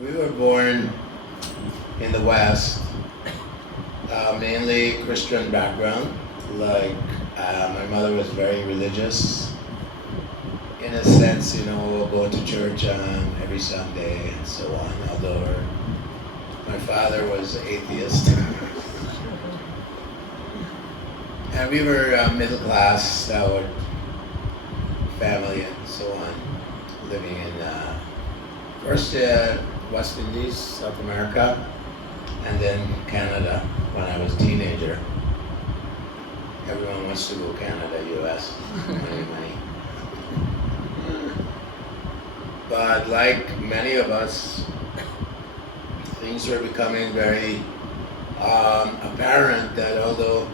We were born in the West, mainly Christian background. Like, my mother was very religious. In a sense, we'll go to church on every Sunday and so on, although my father was atheist. And we were middle class, stalwart family and so on, living in first West Indies, South America, and then Canada when I was a teenager. Everyone wants to go Canada, US, money. But like many of us, things were becoming very apparent that although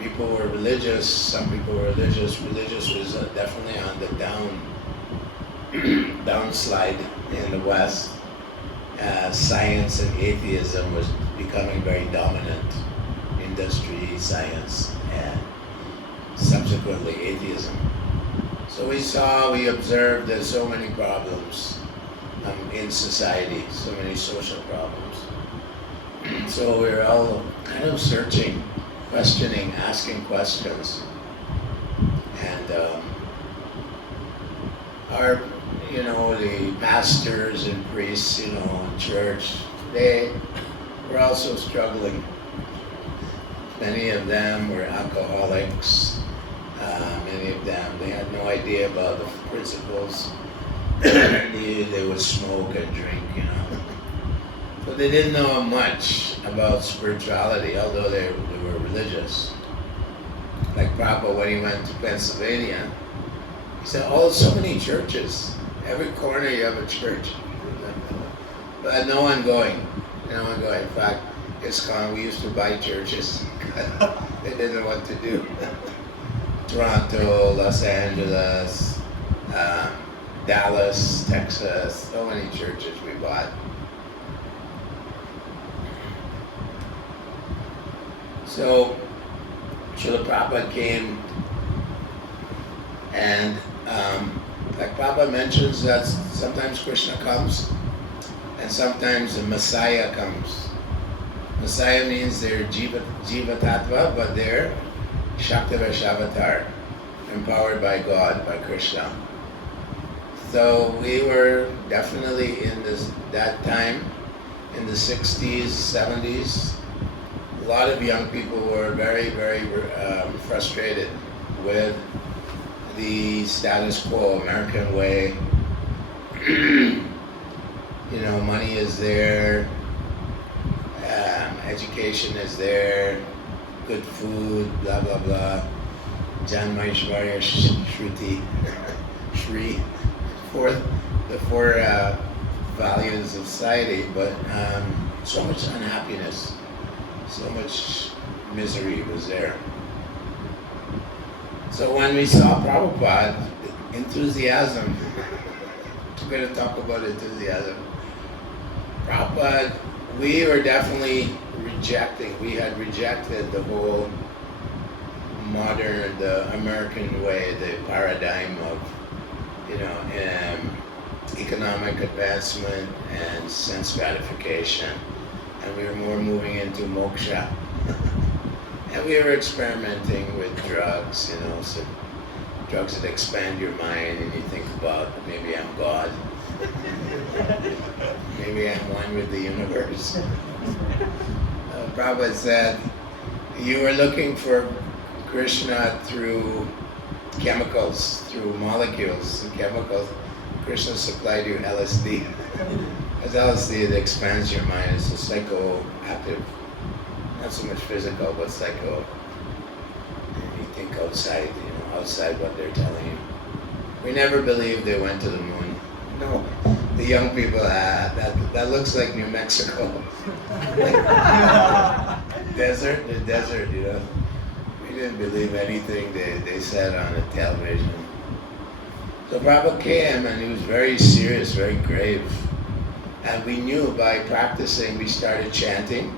people were religious, some people were religious was definitely on the downslide in the West. Science and atheism was becoming very dominant. Industry, science, and subsequently atheism. So we observed there's so many problems in society, so many social problems. So we were all kind of searching, questioning, asking questions. And the pastors and priests, in church, they were also struggling. Many of them were alcoholics. Many of them, they had no idea about the principles. They would smoke and drink, But they didn't know much about spirituality, although they were religious. Like Prabhupada, when he went to Pennsylvania, he said, oh, so many churches. Every corner you have a church. But no one going. In fact, ISKCON, we used to buy churches. They didn't know what to do. Toronto, Los Angeles, Dallas, Texas, so many churches we bought. So, Śrīla Prabhupada came, and like Prabhupada mentions that sometimes Krishna comes, and sometimes the Messiah comes. Messiah means they're Jiva Tattva, but they're Shakti-Vash-Avatar, empowered by God, by Krishna. So we were definitely in that time, in the 60s, 70s, a lot of young people were very, very frustrated with the status quo, American way. Money is there, education is there, good food, blah, blah, blah. Janmaishvarya Shruti, Shri, the four values of society, but so much unhappiness, so much misery was there. So when we saw Prabhupada, enthusiasm, we're going to talk about enthusiasm. Prabhupada, we were definitely rejecting, we had rejected the whole modern, the American way, the paradigm of, economic advancement and sense gratification. And we were more moving into moksha. And we were experimenting with drugs, so drugs that expand your mind and you think about, maybe I'm God. Maybe I'm one with the universe. Prabhupada said, you were looking for Krishna through chemicals, through molecules and chemicals. Krishna supplied you LSD. Because LSD, that expands your mind. It's a psychoactive, not so much physical, but psycho. And you think outside, outside what they're telling you. We never believed they went to the moon. No, the young people, that looks like New Mexico. Desert, the desert, We didn't believe anything they said on the television. So Prabhupada came and he was very serious, very grave. And we knew by practicing, we started chanting.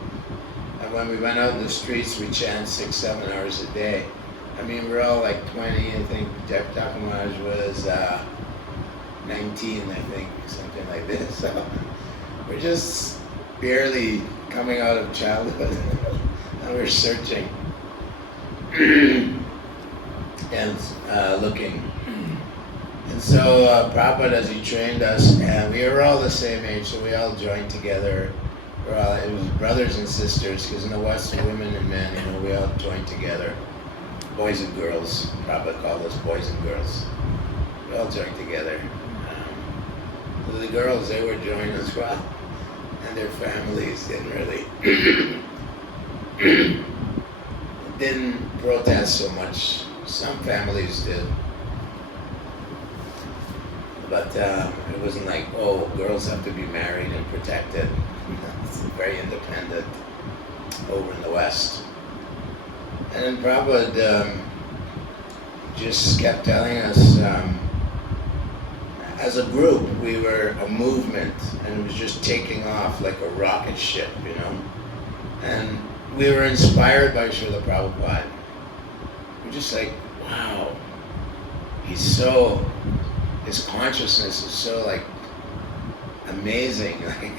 And when we went out in the streets, we chant 6-7 hours a day. I mean, we're all like 20, I think Jap Maharaj was 19, I think, something like this. So we're just barely coming out of childhood, and we're searching and looking. And so Prabhupada, as he trained us, and we were all the same age, so we all joined together. It was brothers and sisters, because in the West, women and men, we all joined together. Boys and girls. Prabhupada called us boys and girls. We all joined together. So the girls, they were joined as well, and their families didn't really didn't protest so much. Some families did. But it wasn't like, oh, girls have to be married and protected. It's very independent over in the West. And then Prabhupada just kept telling us, as a group, we were a movement, and it was just taking off like a rocket ship, And we were inspired by Śrīla Prabhupada. We're just like, wow, his consciousness is so like amazing, like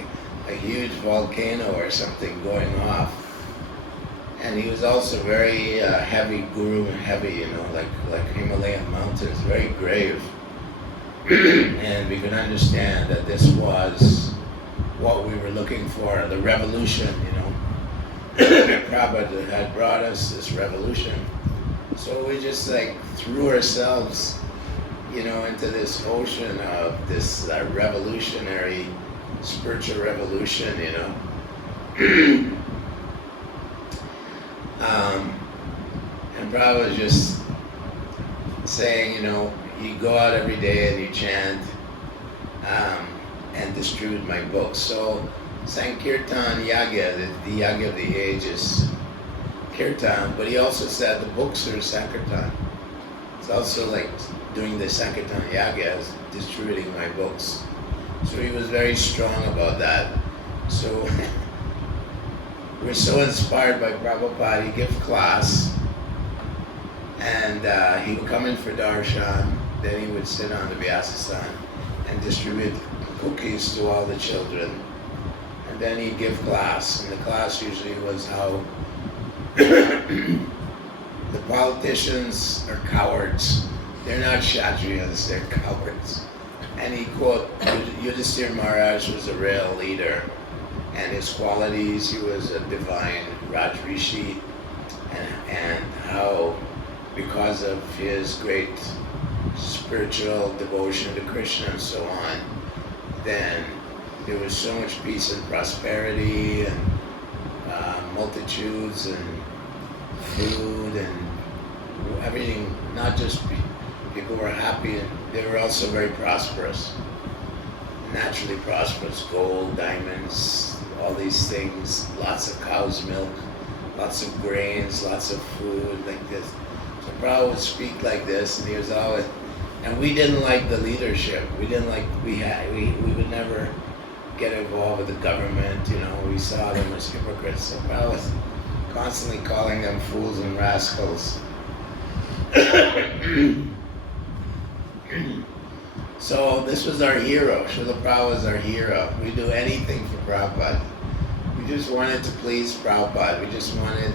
a huge volcano or something going off. And he was also very heavy guru and heavy, like Himalayan mountains, very grave. And we could understand that this was what we were looking for, the revolution, Prabhupada had brought us this revolution. So we just like threw ourselves, into this ocean of this revolutionary, spiritual revolution, And Prabhupada was just saying, you go out every day and you chant and distribute my books. So Sankirtan Yagya, the Yagya of the age, is Kirtan, but he also said the books are Sankirtan. It's also like doing the Sankirtan Yagya, distributing my books. So he was very strong about that. So we're so inspired by Prabhupada. He'd give class, and he would come in for darshan, then he would sit on the Vyasa and distribute cookies to all the children. And then he'd give class, and the class usually was how the politicians are cowards. They're not Kshatriyas, they're cowards. And he quote, Yudhisthira Maharaj was a real leader, and his qualities, he was a divine Rajrishi, and how because of his great spiritual devotion to Krishna and so on, then there was so much peace and prosperity and multitudes and food and everything, not just people were happy, and they were also very prosperous, naturally prosperous, gold, diamonds, all these things, lots of cow's milk, lots of grains, lots of food like this. So Prabhupada would speak like this, and he was always, and we didn't like the leadership. We didn't like, we would never get involved with the government, we saw them as hypocrites. So Prabhupada was constantly calling them fools and rascals. So this was our hero. Śrīla Prabhupada was our hero. We'd do anything for Prabhupada. We just wanted to please Prabhupada. We just wanted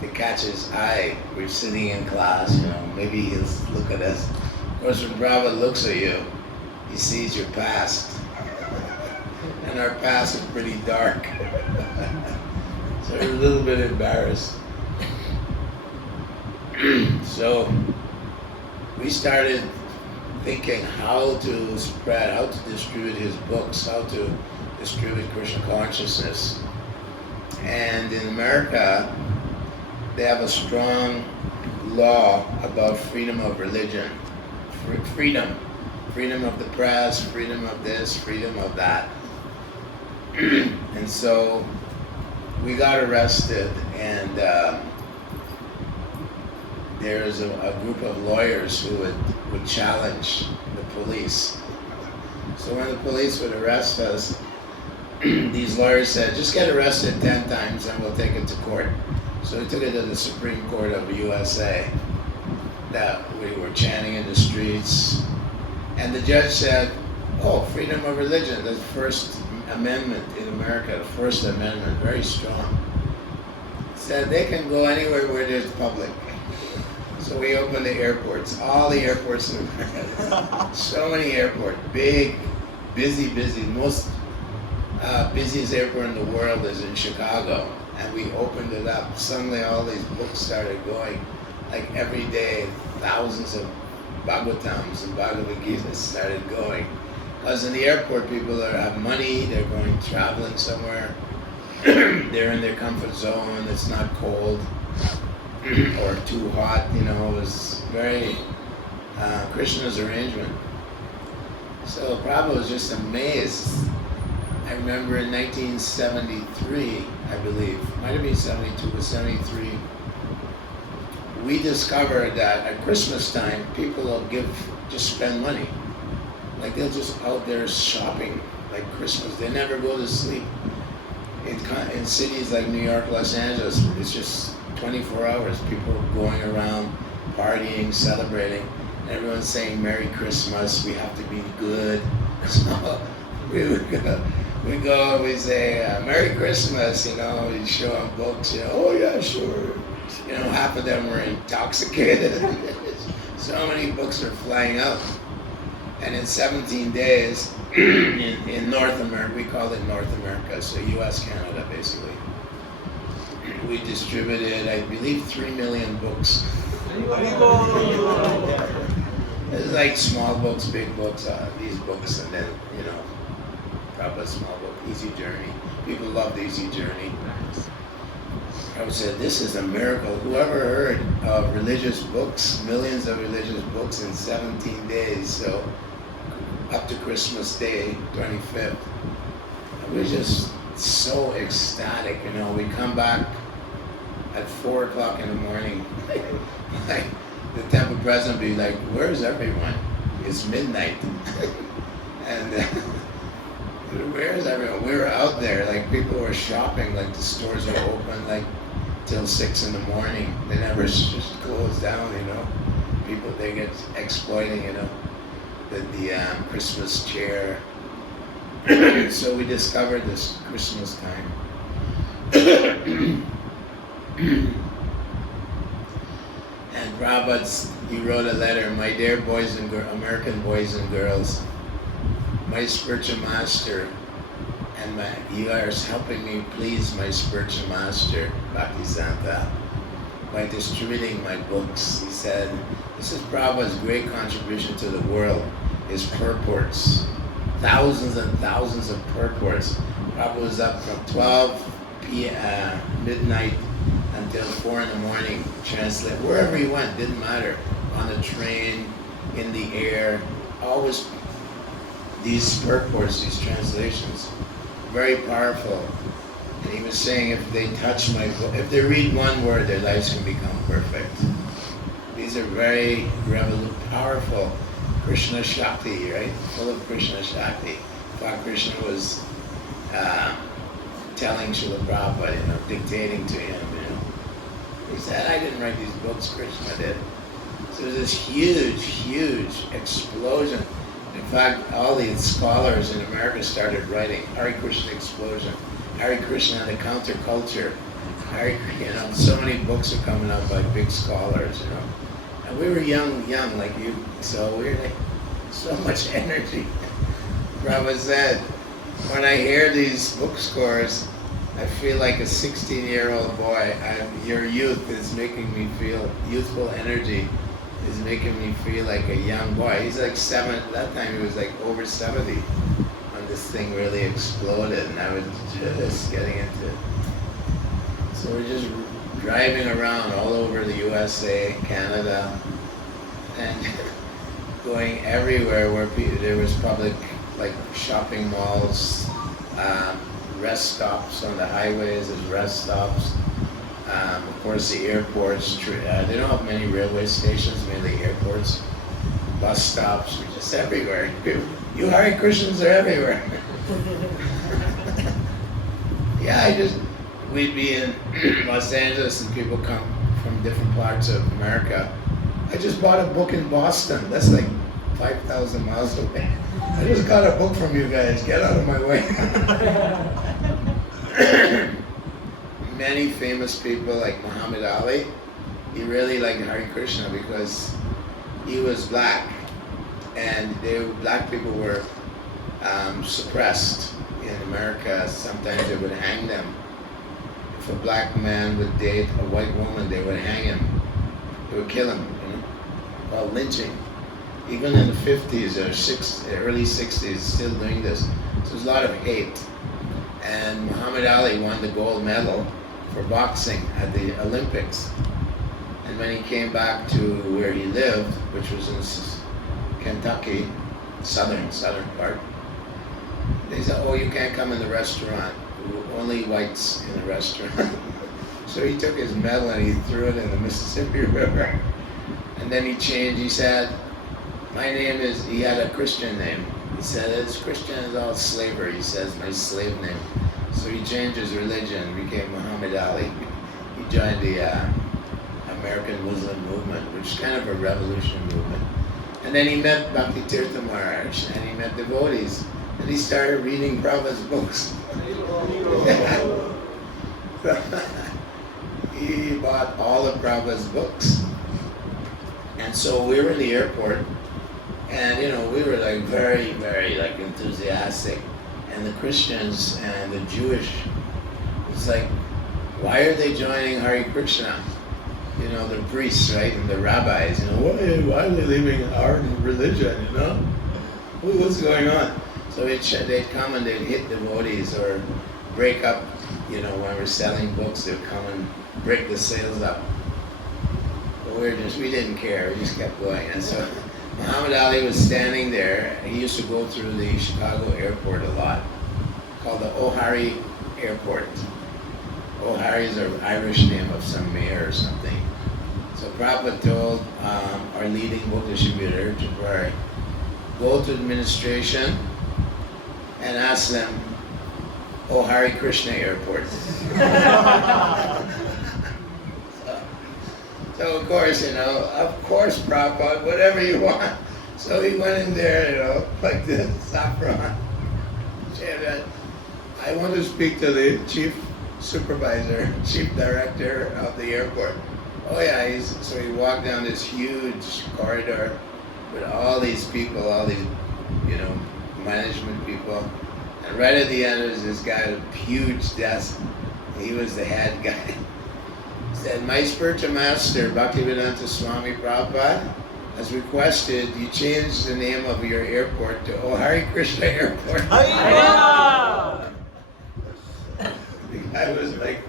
to catch his eye. We're sitting in class, maybe he'll look at us. Of course, when Prabhupada looks at you, he sees your past. And our past is pretty dark. So we're a little bit embarrassed. So we started thinking how to spread, how to distribute his books, how to distribute Krishna consciousness. And in America, they have a strong law about freedom of religion. Freedom of the press, freedom of this, freedom of that. And so we got arrested, and there's a group of lawyers who would challenge the police. So when the police would arrest us, these lawyers said, just get arrested 10 times and we'll take it to court. So we took it to the Supreme Court of the USA, that we were chanting in the streets And the judge said, oh, freedom of religion, the First Amendment in America, the First Amendment, very strong. Said they can go anywhere where there's public. So we opened the airports, all the airports in America. So many airports, big, busy. Most busiest airport in the world is in Chicago. And we opened it up. Suddenly all these books started going. Like every day, thousands of Bhagavatams and Bhagavad-Gītas started going. Because in the airport, people that have money, they're going traveling somewhere. They're in their comfort zone, it's not cold or too hot, you know. It was very Krishna's arrangement. So Prabhupada was just amazed. I remember in 1973, I believe, might have been 72 or 73, we discovered that at Christmas time, people will just spend money. Like they'll just out there shopping like Christmas. They never go to sleep. In cities like New York, Los Angeles, it's just 24 hours. People going around, partying, celebrating. And everyone's saying Merry Christmas, we have to be good. So we go and we say Merry Christmas, you know, we show them books, you know, oh yeah, sure. You know, half of them were intoxicated. So many books are flying out. And in 17 days, in North America, we call it North America, so US, Canada, basically. We distributed, I believe, 3 million books. It's like small books, big books, these books, and then, you know, probably a small book, Easy Journey. People love the Easy Journey. I would say, this is a miracle. Whoever heard of religious books, millions of religious books in 17 days, so up to Christmas Day, 25th. And we're just so ecstatic, you know. We come back at 4 o'clock in the morning. Like, the temple president would be like, where's everyone? It's midnight. And where's everyone? We were out there, like people were shopping, like the stores were open like till 6 in the morning. They never just closed down, you know. People, they get exploiting, you know, the Christmas cheer. So we discovered this Christmas time. And Prabhupada, he wrote a letter, my dear boys and American boys and girls, my spiritual master, and you are helping me please my spiritual master, Bhakti Santa, by distributing my books. He said, this is Prabhupada's great contribution to the world, his purports. Thousands and thousands of purports. Prabhupada was up from 12 p.m. midnight until 4 in the morning, translate, wherever he went, didn't matter, on the train, in the air, always these purports, these translations, very powerful. And he was saying if they touch my book, if they read one word, their lives can become perfect. These are very powerful Krishna Shakti, right? Full of Krishna Shakti. In fact, Krishna was telling Śrīla Prabhupāda, you know, dictating to him, you know. He said, I didn't write these books, Krishna did. So there's this huge, huge explosion. In fact, all these scholars in America started writing Hare Krishna explosion, Hare Krishna and the counterculture. You know, so many books are coming out by big scholars, you know. And we were young like you, so we were like, so much energy. Prabhupada said, when I hear these book scores, I feel like a 16-year-old boy. Your youth is making me feel, youthful energy is making me feel like a young boy. He's like that time he was like over 70 when this thing really exploded, and I was just getting into it. So we're just driving around all over the USA, Canada, and going everywhere where there was public, like shopping malls, rest stops on the highways as rest stops. Of course, the airports, they don't have many railway stations, mainly airports, bus stops, we're just everywhere. You Hare Krishnas are everywhere. Yeah, we'd be in Los Angeles and people come from different parts of America. I just bought a book in Boston. That's like 5,000 miles away. I just got a book from you guys. Get out of my way. Many famous people like Muhammad Ali, he really liked Hare Krishna because he was black, and black people were suppressed in America. Sometimes they would hang them. If a black man would date a white woman, they would hang him. They would kill him, while lynching. Even in the 50s or early 60s, still doing this. So there's a lot of hate. And Muhammad Ali won the gold medal for boxing at the Olympics. And when he came back to where he lived, which was in Kentucky, southern part, they said, "Oh, you can't come in the restaurant. Only whites in the restaurant." So he took his medal and he threw it in the Mississippi River. And then he changed. He said, "My name is," he had a Christian name. He said, "It's Christian is all slavery." He says, "My slave name." So he changed his religion, became Muhammad Ali. He joined the American Muslim movement, which is kind of a revolution movement. And then he met Bhakti Tirtha Maharaj, and he met devotees. And he started reading Prabhupada's books. He bought all of Prabhupada's books. And so we were in the airport, and we were like very, very like enthusiastic. And the Christians and the Jewish, it's like, why are they joining Hare Krishna? The priests, right, and the rabbis, why are they leaving our religion, What's going on? So they'd come and they'd hit devotees or break up, when we're selling books, they'd come and break the sales up. But we didn't care, we just kept going. And so Muhammad Ali was standing there. He used to go through the Chicago airport a lot, called the O'Hare Airport. O'Hare is an Irish name of some mayor or something. So Prabhupada told our leading book distributor, to go to administration and ask them, O'Hare Krishna Airport. So of course Prabhupada, whatever you want. So he went in there, like this, saffron. I want to speak to the chief director of the airport. Oh yeah, so he walked down this huge corridor with all these people, all these, management people. And right at the end was this guy with a huge desk. He was the head guy. He said, "My spiritual master, Bhaktivedanta Swami Prabhupada, has requested you change the name of your airport to O'Hare Krishna Airport." The guy was like,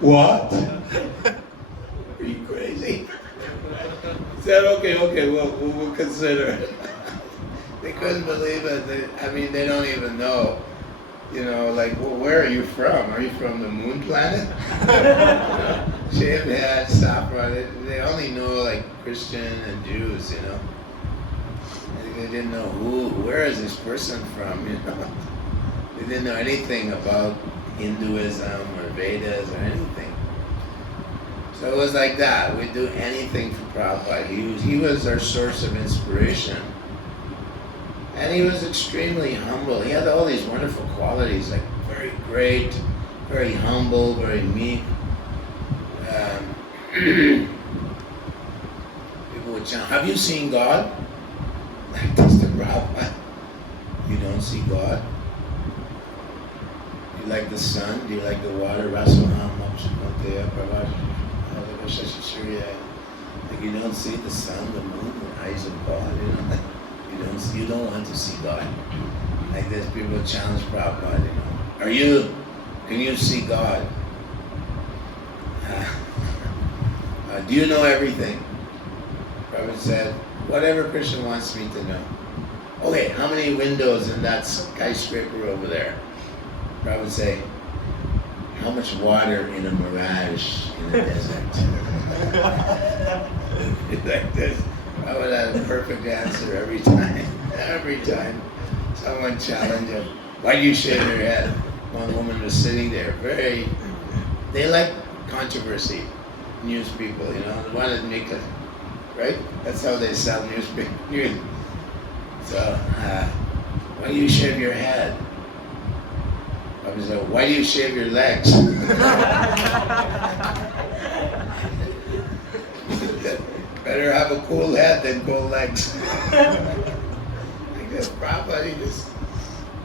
"What? Are you crazy?" He said, okay, we'll consider it. They couldn't believe it. They don't even know. Where are you from? Are you from the moon planet? Shaved head, saffron. They only know Christian and Jews, They didn't know where is this person from, They didn't know anything about Hinduism or Vedas or anything. So it was like that. We'd do anything for Prabhupada. He was our source of inspiration. And he was extremely humble. He had all these wonderful qualities, very great, very humble, very meek. People would chant, "Have you seen God?" That's the Prabhupada. You don't see God? Do you like the sun? Do you like the water? You don't see the sun, the moon, the eyes of God. You don't want to see God. There's people who challenge Prabhupada, can you see God? Do you know everything? Prabhupada said, whatever Krishna wants me to know. Okay, how many windows in that skyscraper over there? Prabhupada would say, how much water in a mirage in the desert? Like this. I would have a perfect answer every time. Every time someone challenged him, why do you shave your head? One woman was sitting there, they like controversy, news people, they wanted to make right? That's how they sell newspaper. So, why do you shave your head? I was like, why do you shave your legs? Better have a cool head than cool legs. Because Prabhupada, he just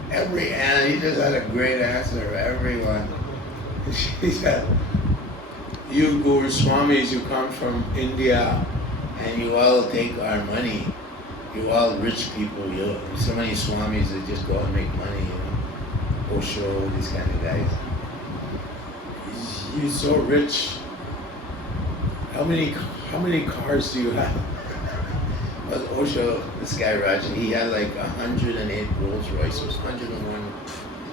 had a great answer for everyone. He said, you Guru Swamis, you come from India and you all take our money. You all rich people. So many Swamis that just go and make money, Osho, these kind of guys. You're so rich. How many cars do you have? Well, Osho, this guy Rajan, he had like 108 Rolls Royces, 101,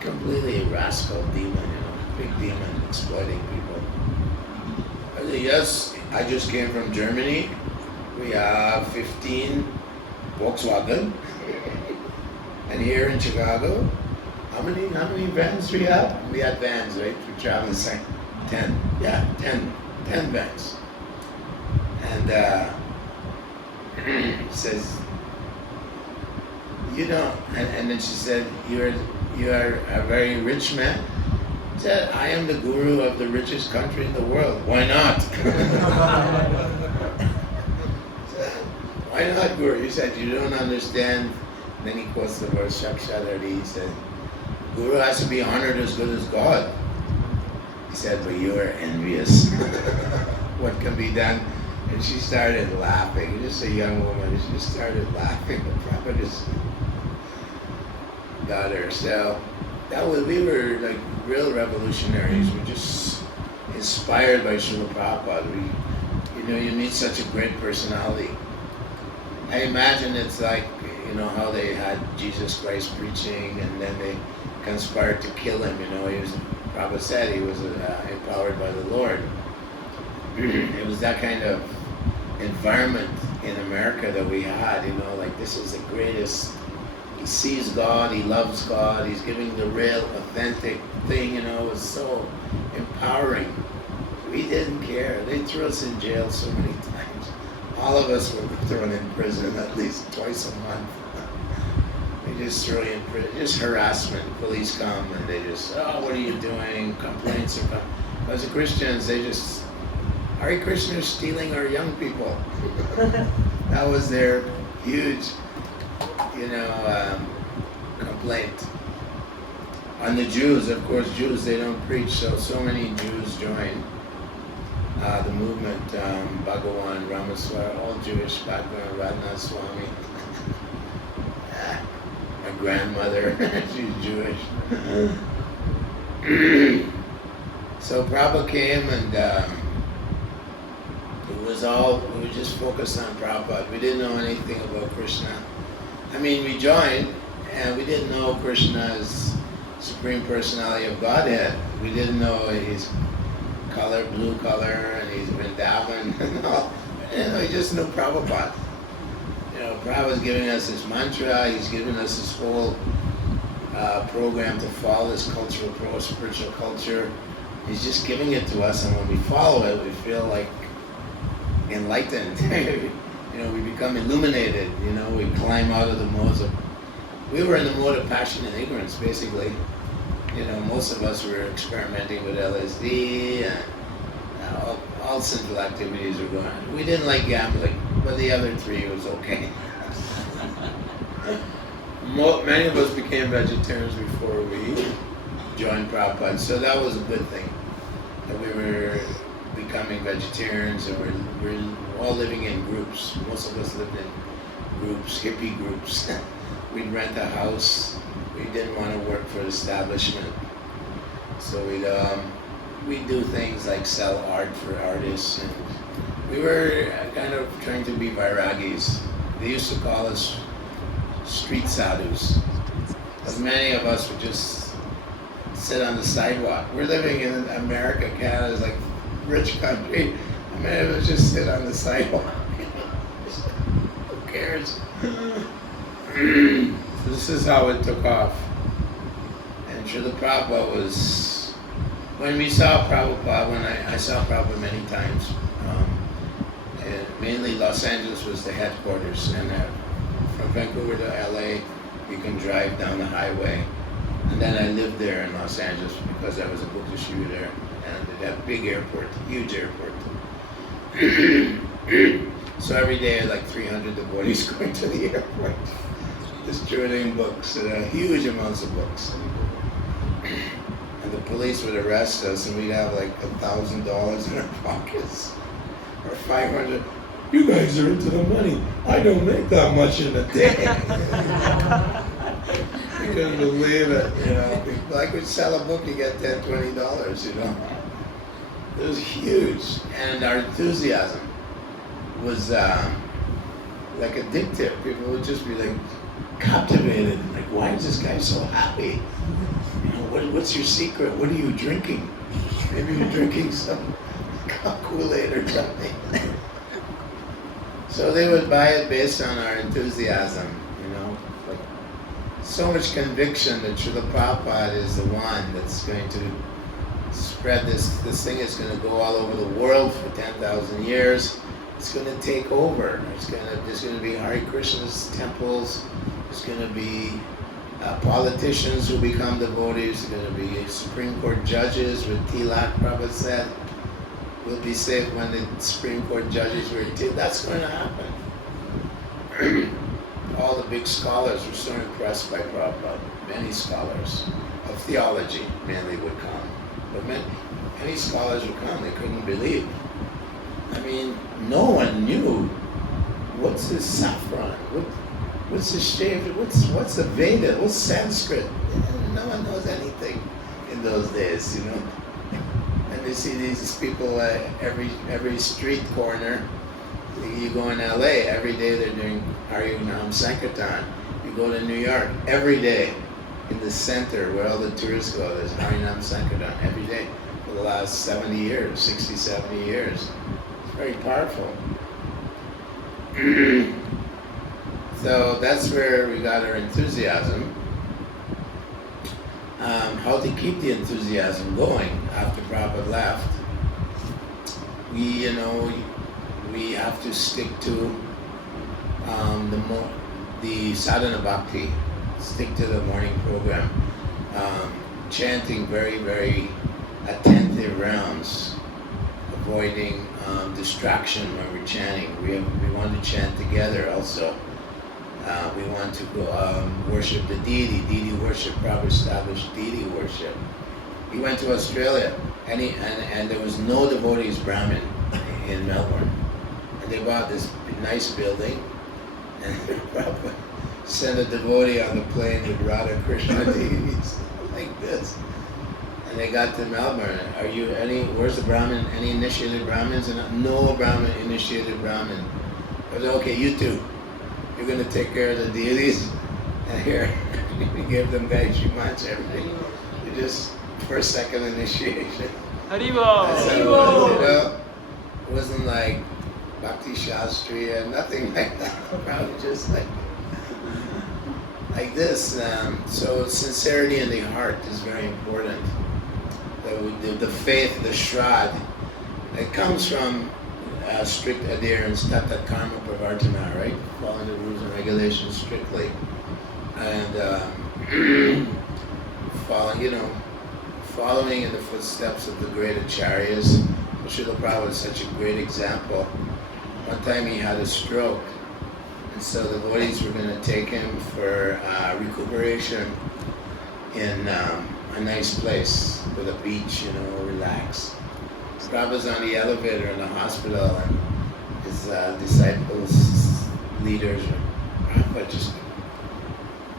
completely a rascal demon, big demon exploiting people. I said, yes, I just came from Germany. We have 15 Volkswagen. And here in Chicago, how many vans do we have? We had vans, right? For traveling, 10. Yeah, 10 vans. And says, you don't, and then she said, you are a very rich man. He said, I am the guru of the richest country in the world. Why not? Why not, Guru? He said, you don't understand. And then he quotes the verse, Shakshadari. He said, Guru has to be honored as good as God. He said, but you are envious. What can be done? And she started laughing. Just a young woman. She just started laughing. The prophet just got her. So we were like real revolutionaries. We're just inspired by Śrīla Prabhupāda. You meet such a great personality. I imagine it's like, how they had Jesus Christ preaching and then they conspired to kill him. Prabhupada said he was empowered by the Lord. It was that kind of environment in America that we had, like this is the greatest. He sees God, he loves God, he's giving the real authentic thing, it was so empowering. We didn't care. They threw us in jail so many times. All of us were thrown in prison at least twice a month. They just throw you in prison, just harassment. Police come and they just, what are you doing? Complaints about. As Christians, they just, Hare Krishna is stealing our young people. That was their huge, complaint. On the Jews, of course, they don't preach, so many Jews joined the movement. Bhagawan, Ramaswamy, all Jewish background, Radhanath Swami. My grandmother, she's Jewish. So Prabhupada came and we were just focused on Prabhupada. We didn't know anything about Krishna. We joined and we didn't know Krishna's Supreme Personality of Godhead. We didn't know his color, blue color, and he's Vrindavan and all. We just knew Prabhupada. Prabhupada's giving us his mantra, he's giving us this whole program to follow this spiritual culture. He's just giving it to us, and when we follow it, we feel like enlightened. We become illuminated. We climb out of the modes of. We were in the mode of passion and ignorance, basically. Most of us were experimenting with LSD and all sinful activities were going on. We didn't like gambling, but the other three was okay. Many of us became vegetarians before we joined Prabhupada, so that was a good thing. That we were becoming vegetarians and we're all living in groups. Most of us lived in groups, hippie groups. We'd rent a house. We didn't want to work for the establishment. So we'd do things like sell art for artists. And we were kind of trying to be vairagis. They used to call us street sadhus. As many of us would just sit on the sidewalk. We're living in America, Canada's like rich country. Many of us just sit on the sidewalk. Who cares? This is how it took off. And Śrīla Prabhupada was, when we saw Prabhupada, I saw Prabhupada many times, and mainly Los Angeles was the headquarters, and from Vancouver to LA, you can drive down the highway. And then I lived there in Los Angeles because I was a book distributor, and that big airport, huge airport. So every day I had like 300 devotees going to the airport, distributing books, huge amounts of books. And the police would arrest us, and we'd have like $1,000 in our pockets, or 500. You guys are into the money. I don't make that much in a day. You couldn't believe it, you know. Like we'd sell a book, you get $10, $20, you know. It was huge, and our enthusiasm was like addictive. People would just be like captivated, like, why is this guy so happy? You know, what's your secret? What are you drinking? Maybe you're drinking some Kool-Aid or something. So they would buy it based on our enthusiasm, you know. Like, so much conviction that Śrīla Prabhupāda is the one that's going to spread this thing is going to go all over the world for 10,000 years. It's going to take over. There's going to be Hare Krishna's temples. There's going to be politicians who become devotees. There's going to be Supreme Court judges with tilak. Prabhupada said, we'll be safe when the Supreme Court judges wear tilak. That's going to happen. All the big scholars were so impressed by Prabhupada. Many scholars of theology mainly would come. But many scholars would come, they couldn't believe. I mean, no one knew what's this saffron, what's the shave, what's the Veda, what's Sanskrit. No one knows anything in those days, you know. And you see these people every street corner. You go in LA, every day they're doing Harinam Sankirtan. You go to New York, every day. In the center where all the tourists go, there's Harinam Sankirtan every day for the last 70 years, 60, 70 years. It's very powerful. So that's where we got our enthusiasm. How to keep the enthusiasm going after Prabhupada left. We have to stick to the sadhana bhakti. Stick to the morning program. Chanting very, very attentive rounds, avoiding distraction when we're chanting. We want to chant together also. We want to go worship the deity worship. Prabhupada established deity worship. He went to Australia, and there was no devotees Brahmin in Melbourne. And they bought this nice building, and Prabhupada sent a devotee on the plane with Radha Krishna deities like this. And they got to Melbourne. Where's the Brahmin? Any initiated Brahmins? And no Brahmin, initiated Brahmin. I was okay, you two. You're going to take care of the deities. And here, we gave them Gayatri Mantra, everything. You just, first, second initiation. Haribo! Haribo! You know, it wasn't like Bhakti Shastri and nothing like that. Probably just like this. So sincerity in the heart is very important. The faith, the Shrad, it comes from strict adherence, tata karma pravartana, right? Following the rules and regulations strictly. And following in the footsteps of the great acharyas. Śrīla Prabhupada is such a great example. One time he had a stroke, and so the devotees were going to take him for recuperation in a nice place with a beach, relax. Prabhupada's on the elevator in the hospital, and his disciples, leaders, Prabhupada just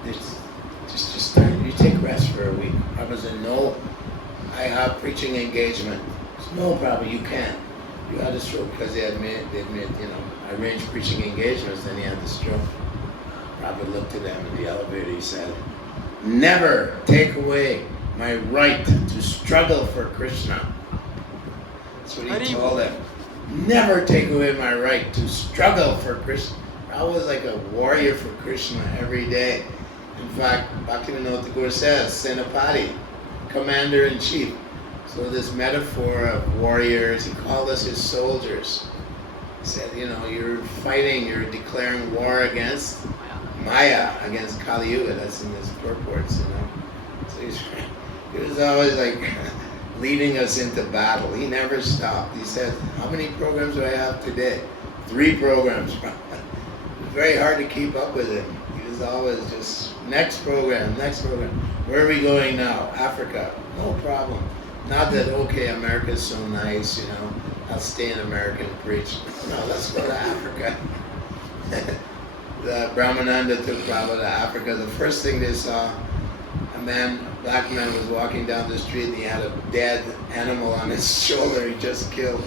you take rest for a week. Prabhupada said, no, I have preaching engagement. Said, no, Prabhupada, you can't. You had a stroke because they admit, arranged preaching engagements, then he had the stroke. Prabhupada looked at them in the elevator, he said, never take away my right to struggle for Krishna. That's what he told them. Never take away my right to struggle for Krishna. I was like a warrior for Krishna every day. In fact, Bhaktivinoda Thakur says, Senapati, commander-in-chief. So this metaphor of warriors, he called us his soldiers. He said, you're fighting, you're declaring war against Maya, against Kali Yuga. That's in his purports, So he was always like leading us into battle. He never stopped. He said, how many programs do I have today? 3 programs. It was very hard to keep up with him. He was always just, next program. Where are we going now? Africa. No problem. Not that, okay, America's so nice, I'll stay in America and preach. No, let's go to Africa. The Brahmananda took Prabhupada to Africa. The first thing they saw, a black man was walking down the street and he had a dead animal on his shoulder. He just killed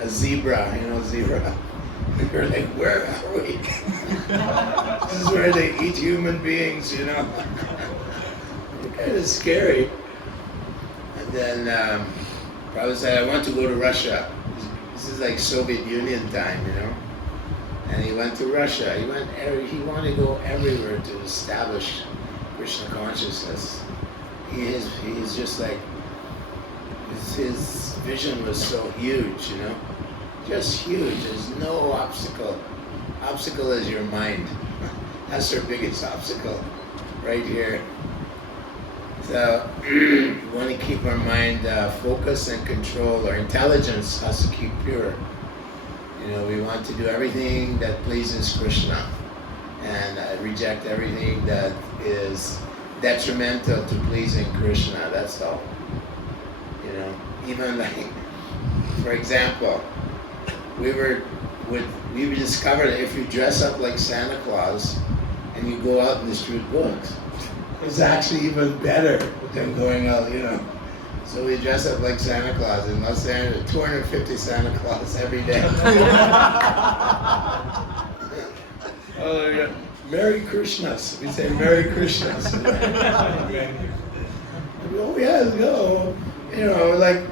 a zebra, zebra. And we were like, where are we? This is where they eat human beings, It's kind of scary. And then Prabhupada said, I want to go to Russia. This is like Soviet Union time, And he went to Russia. He wanted to go everywhere to establish Krishna consciousness. He's just like, his vision was so huge, Just huge. There's no obstacle. Obstacle is your mind. That's our biggest obstacle, right here. So we want to keep our mind focused and controlled. Our intelligence has to keep pure. We want to do everything that pleases Krishna and reject everything that is detrimental to pleasing Krishna. That's all. Even like, for example, we discovered that if you dress up like Santa Claus and you go out and distribute books, it's actually even better than going out, So we dress up like Santa Claus in Los Angeles, 250 Santa Claus every day. Oh, yeah. Merry Christmas. We say Merry Christmas. Oh, yes, go. Like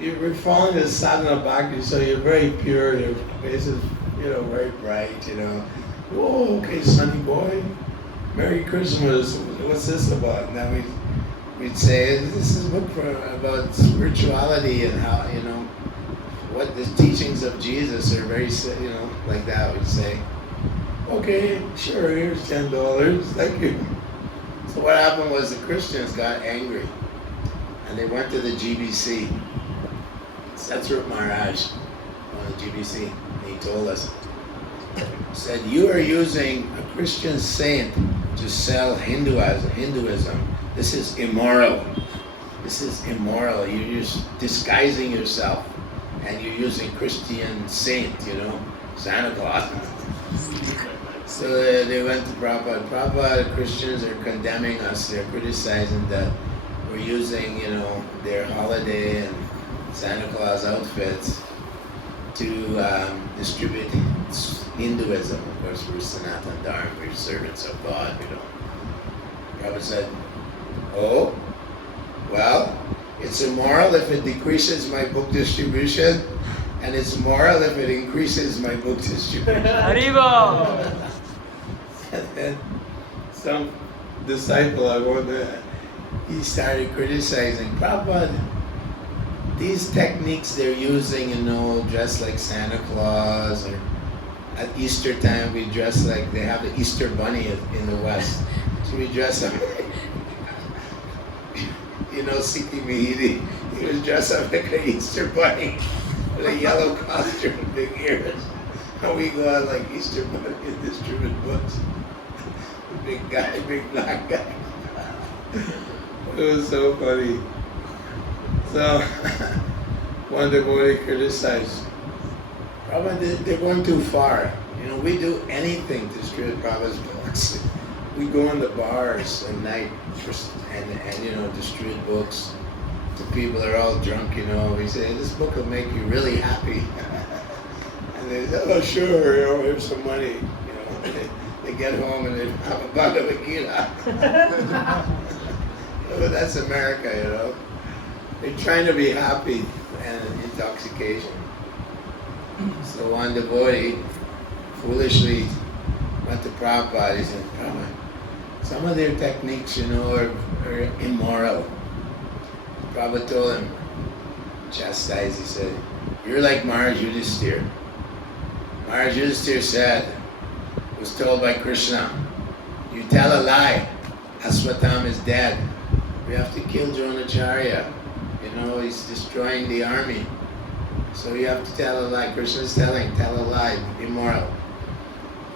you're following the sadhana bhakti, so you're very pure, your face is, very bright, Oh, okay, sonny boy. Merry Christmas. What's this about? And then we'd say, this is a book about spirituality and how, what the teachings of Jesus are very, like that. We'd say, okay, sure, here's $10. Thank you. So what happened was the Christians got angry and they went to the GBC. Satsrup Maharaj on the GBC, and he told us, said, you are using a Christian saint to sell Hinduism. This is immoral. This is immoral. You're just disguising yourself and you're using Christian saint, Santa Claus. So they went to Prabhupada. Prabhupada, Christians are condemning us. They're criticizing that we're using, their holiday and Santa Claus outfits to distribute Hinduism. Of course, we're Sanatana Dharma, we're servants of God, Prabhupada said, oh, well, it's immoral if it decreases my book distribution, and it's moral if it increases my book distribution. Haribo! And then some disciple, he started criticizing Prabhupada. These techniques they're using, dress like Santa Claus, or at Easter time we dress like, they have the Easter bunny in the West. So we dress up, Sikhi Mihidi, he was dressed up like an Easter bunny with a yellow costume and big ears. And we go out like Easter bunny and distribute books. Big guy, big black guy. It was so funny. So, one devotee criticized, Prabhupada, they're going too far. We do anything to distribute Prabhupada's books. We go in the bars at night and distribute books to people that are all drunk, We say, this book will make you really happy. And they say, oh, sure, here's some money. They get home and they have a Bhagavad-Gītā. But that's America, They're trying to be happy and intoxication. So one devotee foolishly went to Prabhupada. He said, Prabhupada, some of their techniques, are immoral. Prabhupada told him, chastised, he said, you're like Maharaj Yudhisthira. Maharaj Yudhisthira was told by Krishna, you tell a lie, Aswatham is dead. We have to kill Dronacharya. He's destroying the army. So you have to tell a lie. Krishna's telling, tell a lie, be moral.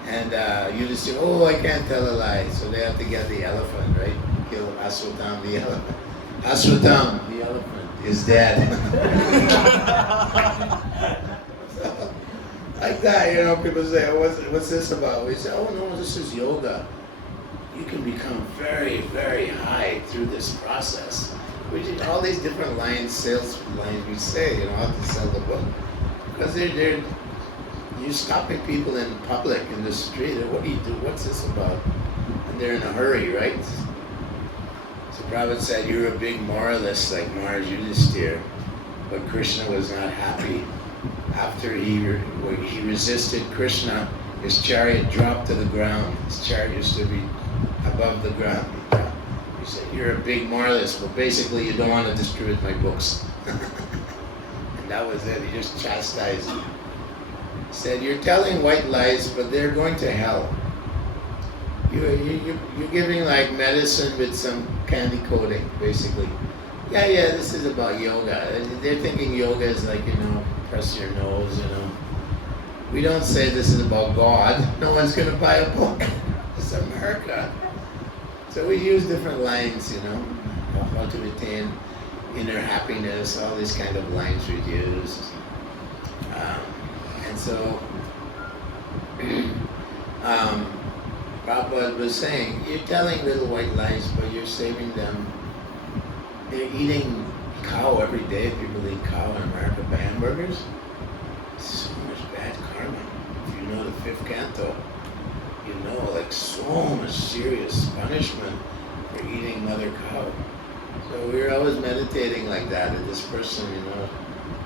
And Yudhisthira, oh, I can't tell a lie. So they have to get the elephant, right? Kill Aswatham, the elephant. Aswatham, the elephant, is dead. So, like that, people say, oh, what's this about? We say, oh no, this is yoga. You can become very, very high through this process. We did all these different lines, sales lines we say, how to sell the book. Because you're stopping people in public, in the street. What do you do? What's this about? And they're in a hurry, right? So Prabhupada said, you're a big moralist like Maharaj Yudhisthira. But Krishna was not happy. After he resisted Krishna, his chariot dropped to the ground. His chariot used to be above the ground. He said, you're a big moralist, but basically you don't want to distribute my books. And that was it. He just chastised him. He said, you're telling white lies, but they're going to hell. You're giving like medicine with some candy coating, basically. Yeah, this is about yoga. They're thinking yoga is like, press your nose, We don't say this is about God. No one's going to buy a book. It's America. So we use different lines, how to attain inner happiness, all these kind of lines we use. And so, Prabhupada was saying, you're telling little white lies, but you're saving them. They're eating cow every day. People eat cow in America by hamburgers. So much bad karma. If you know the 5th canto, like so much serious punishment for eating mother cow. So we're always meditating like that. And this person,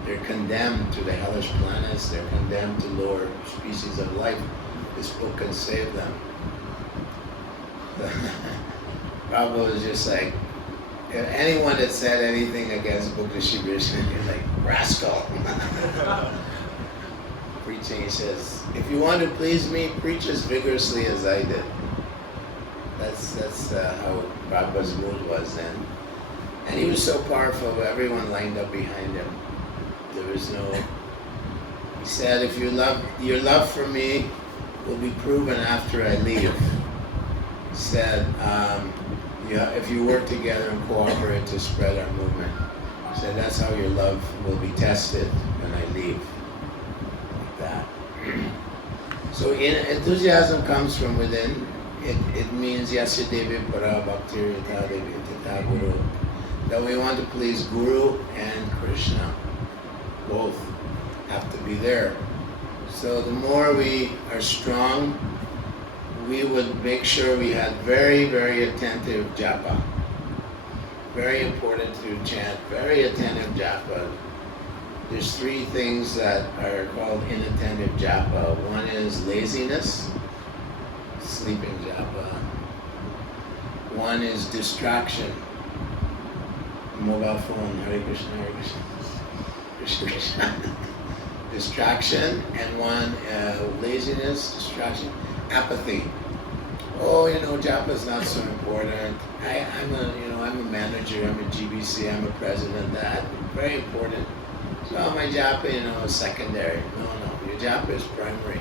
they're condemned to the hellish planets. They're condemned to lower species of life. This book can save them. Prabhupada was just like, anyone that said anything against Bhakti Krishna, you're like, rascal. Preaching, he says, if you want to please me, preach as vigorously as I did. That's how Prabhupada's mood was then. And he was so powerful, everyone lined up behind him. There was no... He said, if your love for me will be proven after I leave. He said, if you work together and cooperate to spread our movement. He said, that's how your love will be tested when I leave. That. So enthusiasm comes from within. It means Yasya Devi Para Bhakti Rita Devi Tita Guru. That we want to please Guru and Krishna. Both have to be there. So the more we are strong, we would make sure we had very, very attentive japa. Very important to chant, very attentive japa. There's 3 things that are called inattentive japa. One is laziness, sleeping japa. One is distraction, mobile phone, Hare Krishna, Hare Krishna, Krishna Krishna. Distraction, and one laziness, distraction, apathy. Oh, japa is not so important. I'm a manager, I'm a GBC, I'm a president, that, very important. So my japa, is secondary. No, your japa is primary.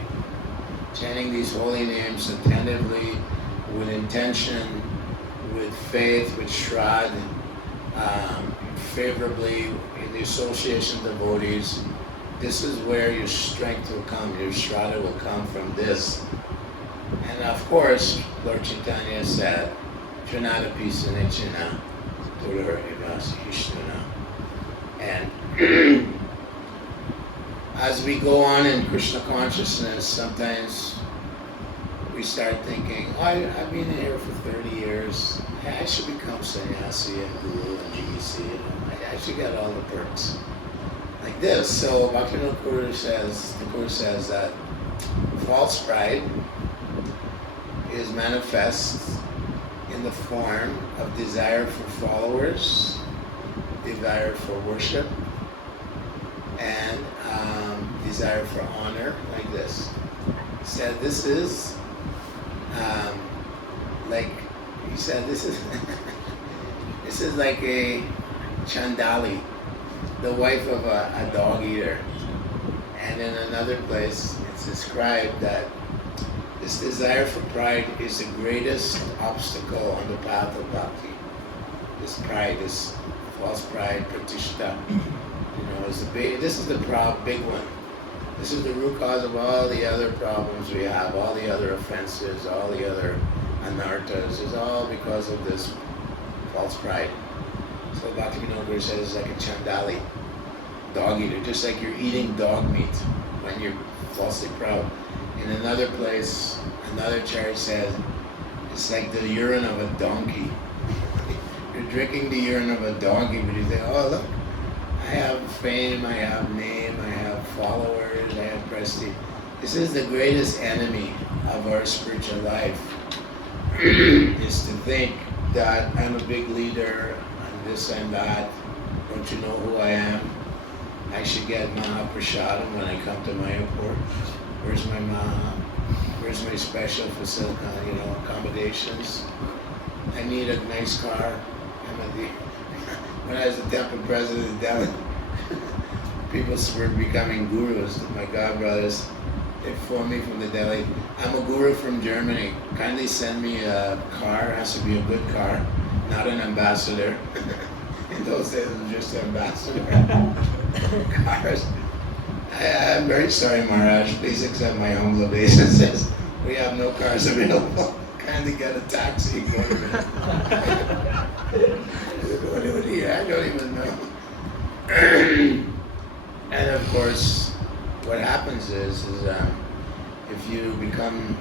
Chanting these holy names attentively, with intention, with faith, with shrad, favorably in the association of devotees. This is where your strength will come, your shraddha will come from this. And of course, Lord Chaitanya said, Trinadapi Sanechana, Durur Ivas Hishnana. And as we go on in Krishna consciousness, sometimes we start thinking, I've been here for 30 years. I should become sannyasi and guru and GBC. I should get all the perks. Like this. So Bhaktivinoda Thakur says that false pride is manifest in the form of desire for followers, desire for worship, and desire for honor, like this. He said, this is, this is like a Chandali, the wife of a dog eater. And in another place, it's described that this desire for pride is the greatest obstacle on the path of bhakti. This pride, this false pride, pratishta, this is the big one. This is the root cause of all the other problems we have, all the other offenses, all the other anarthas. It's all because of this false pride. So Bhakti Guru says it's like a Chandali, dog eater, just like you're eating dog meat when you're falsely proud. In another place, another chart says it's like the urine of a donkey. You're drinking the urine of a donkey, but you think, oh look, I have fame, I have name, I have followers, I have prestige. This is the greatest enemy of our spiritual life, is to think that I'm a big leader, I'm this and that, don't you know who I am? I should get Mahaprasadam when I come to mayapur. Where's my Maha? Where's my special facility, accommodations? I need a nice car. When I was the temple president of Delhi, people were becoming gurus. My godbrothers, they phoned me from the Delhi. I'm a guru from Germany. Kindly send me a car. It has to be a good car, not an ambassador. In those days, it was just an ambassador. Cars. I'm very sorry, Maharaj. Please accept my humble obeisance. We have no cars available. Kindly get a taxi. I don't even know. And of course, what happens is if you become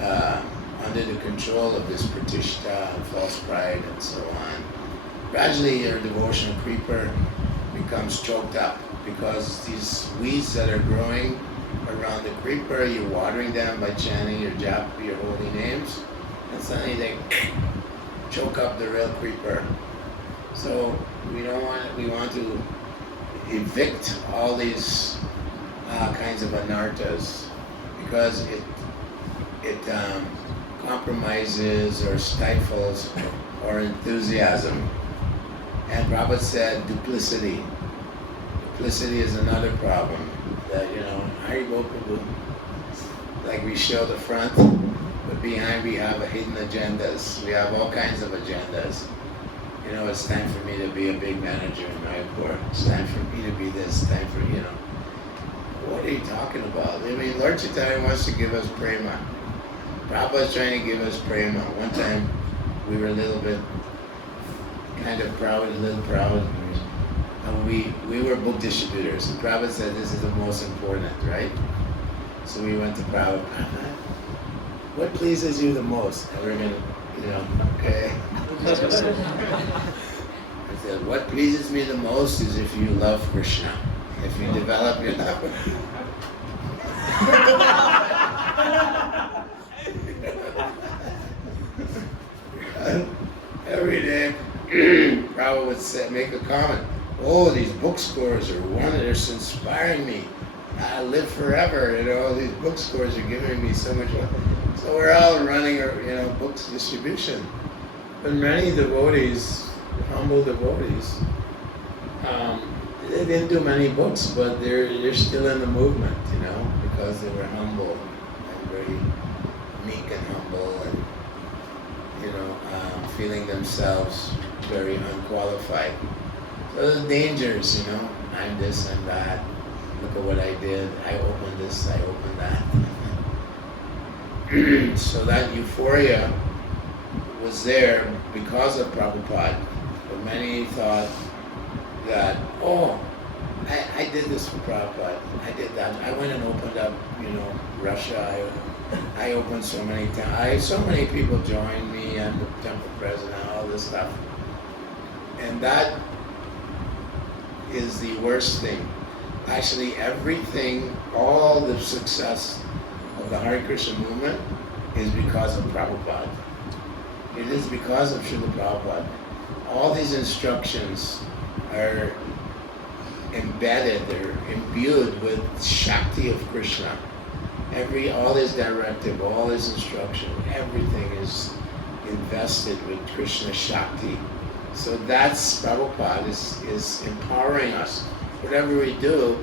under the control of this pratishta, false pride, and so on, gradually your devotional creeper becomes choked up, because these weeds that are growing around the creeper, you're watering them by chanting your japa, your holy names, and suddenly they choke up the real creeper. So we want to evict all these kinds of anarthas, because it compromises or stifles our enthusiasm. And Prabhupada said duplicity. Duplicity is another problem. That, Haribo Prabhu, like we show the front, but behind we have hidden agendas. We have all kinds of agendas. It's time for me to be a big manager in Mayapur. It's time for me to be this, time for, What are you talking about? Lord Chaitanya wants to give us prema. Prabhupada's trying to give us prema. One time we were a little bit kind of proud, and we were book distributors. And Prabhupada said this is the most important, right? So we went to Prabhupada. What pleases you the most? And we're going to, okay. I said, what pleases me the most is if you love Krishna. If you develop your love. Every day, Prabhupada would make a comment. Oh, these book scores are wondrous, inspiring me. I live forever. These book scores are giving me so much. So we're all running, books distribution. But many devotees, humble devotees, they didn't do many books, but they're still in the movement, because they were humble and very meek and humble, and feeling themselves very unqualified. So there's dangers, I'm this and that. Look at what I did. I opened this, I opened that. So that euphoria was there because of Prabhupada. But many thought that, I did this for Prabhupada. I did that. I went and opened up, Russia. I opened so many times. So many people joined me. I'm the temple president, all this stuff. And that is the worst thing. Actually, everything, all the success of the Hare Krishna movement is because of Prabhupada. It is because of Śrīla Prabhupāda. All these instructions are embedded, they're imbued with Shakti of Krishna. All his directive, all his instruction, everything is invested with Krishna Shakti. So that's Prabhupada is empowering us. Whatever we do,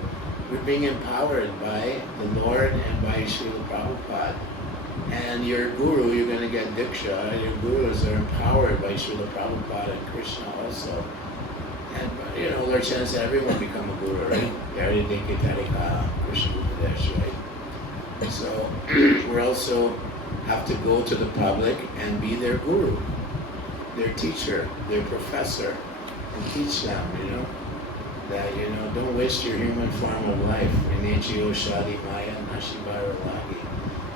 we're being empowered by the Lord and by Śrīla Prabhupada. And your guru, you're going to get Diksha, your gurus are empowered by Śrīla Prabhupada and Krishna also. And Lord Chana said everyone become a guru, right? Krishna Upadesh, right? So we also have to go to the public and be their guru, their teacher, their professor, and teach them, that, don't waste your human form of life.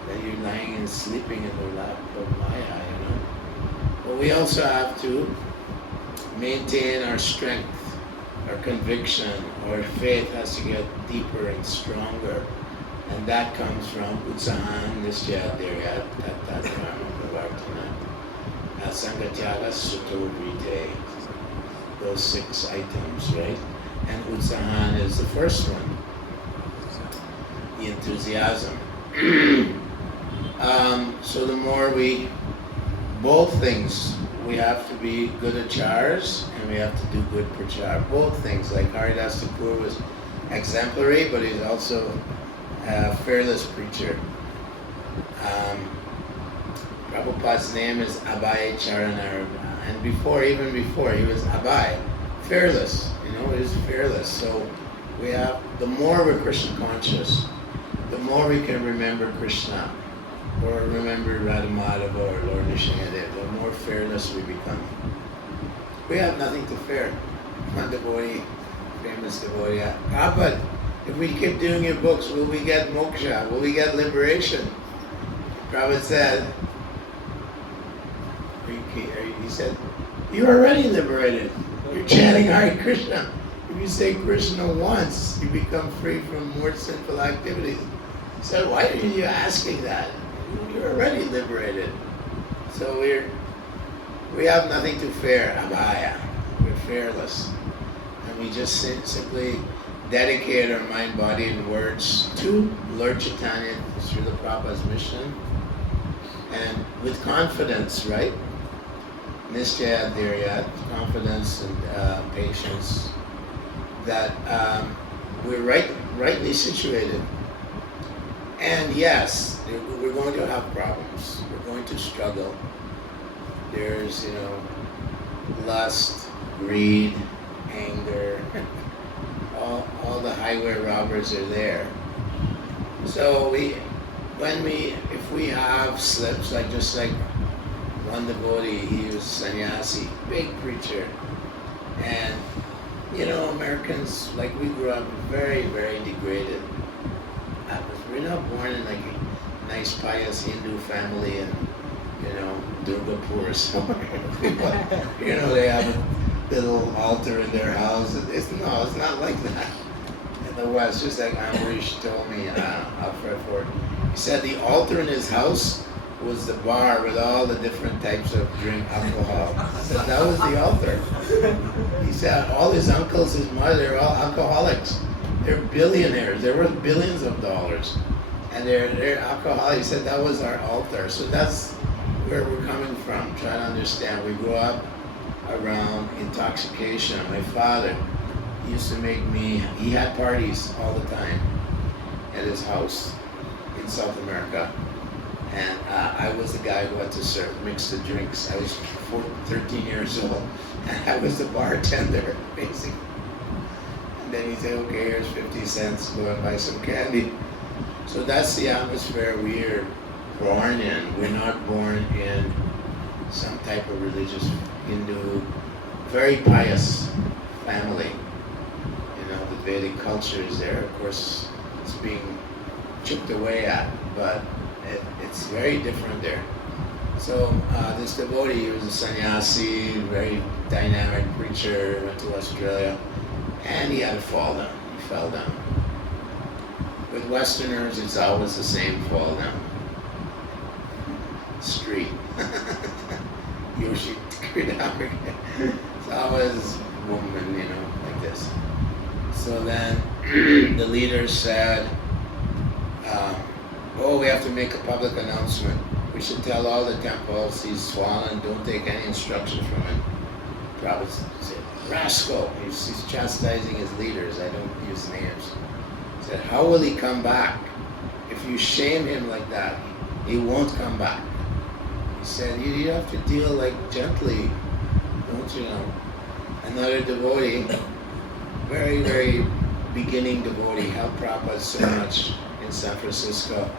That you're lying and sleeping in the lap of Maya, But we also have to maintain our strength, our conviction, our faith has to get deeper and stronger. And that comes from Utsahan, Nisyaya, Dhiryat, Tattva, Dharma, Pravartana, Asangatyaga, Sutto, Vrite. Those 6 items, right? And Utsahan is the first one, the enthusiasm. So the more both things, we have to be good acharas and we have to do good prachar. Both things, like Haridas Thakur was exemplary, but he's also a fearless preacher. Prabhupada's name is Abhay Charanarada, and even before, he was Abhay, fearless, he was fearless. So we have, the more we're Krishna conscious, the more we can remember Krishna, or remember Radhamadeva or Lord Nrsimhadev, the more fearless we become. We have nothing to fear. One devotee, famous devotee, but if we keep doing your books, will we get moksha? Will we get liberation? Prabhupada said, he said, you're already liberated. You're chanting Hare Krishna. If you say Krishna once, you become free from more sinful activities. He said, why are you asking that? You're already liberated. So we have nothing to fear, Abhaya. We're fearless. And we just simply dedicate our mind, body, and words to Lord Chaitanya, Srila Prabhupada's mission, and with confidence, right? Nisyaya Dhiryat, confidence and patience, that we're rightly situated. And yes, we're going to have problems. We're going to struggle. There's, lust, greed, anger, all the highway robbers are there. So if we have slips, just like one devotee, he was sannyasi, big preacher, and Americans, we grew up very, very degraded. We're not born in a nice pious Hindu family in Durgapur or somewhere. They have a little altar in their house. It's not like that in the West. Just like Amrish told me up for. He said the altar in his house was the bar with all the different types of alcohol. He said that was the altar. He said all his uncles, his mother, they're all alcoholics. They're billionaires. They're worth billions of dollars, and they're alcoholics. He said that was our altar. So that's where we're coming from. Try to understand. We grew up around intoxication. My father used to he had parties all the time at his house in South America. And I was the guy who had to mix the drinks. I was 13 years old, and I was the bartender, basically. And then he'd say, okay, here's 50 cents, go and buy some candy. So that's the atmosphere we're born in. We're not born in some type of religious Hindu, very pious family. The Vedic culture is there. Of course, it's being chipped away at, but it's very different there. So this devotee, he was a sannyasi, very dynamic preacher, went to Australia, and he had to fall down. He fell down. With Westerners, it's always the same fall down. Street. Yoshi, it's always woman, like this. So then the leaders said, we have to make a public announcement. We should tell all the temples he's swollen, don't take any instruction from him. Prabhupada said, rascal, he's chastising his leaders, I don't use names. He said, how will he come back? If you shame him like that, he won't come back. He said, you have to deal like gently, don't you know? Another devotee, very, very beginning devotee, helped Prabhupada so much in San Francisco.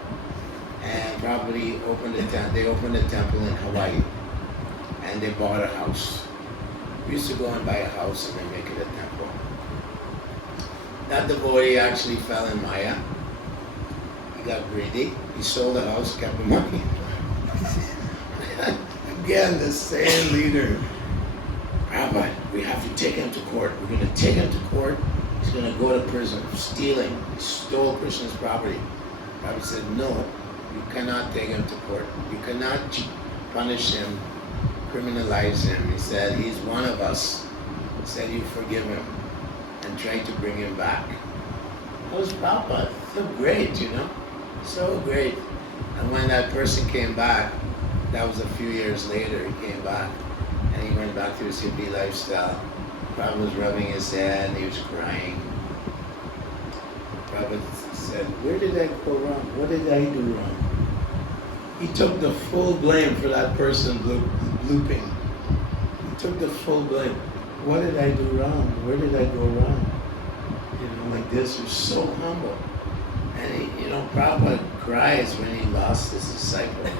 And Prabhupada opened a temple in Hawaii, and they bought a house. We used to go and buy a house and then make it a temple. That devotee actually fell in Maya. He got greedy. He sold the house, kept the money. Again, the same leader. Prabhupada, we have to take him to court. We're going to take him to court. He's going to go to prison for stealing. He stole Krishna's property. Prabhupada said, no, you cannot take him to court. You cannot punish him, criminalize him. He said, he's one of us. He said, you forgive him and try to bring him back. That was Prabhupada. So great, you know? So great. And when that person came back, that was a few years later, he came back and he went back to his hippie lifestyle. Prabhupada was rubbing his head and he was crying. Prabhupada said, where did I go wrong? What did I do wrong? He took the full blame for that person looping. He took the full blame. What did I do wrong? Where did I go wrong? You know, like this. He was so humble. And he, you know, Prabhupada cries when he lost his disciple. He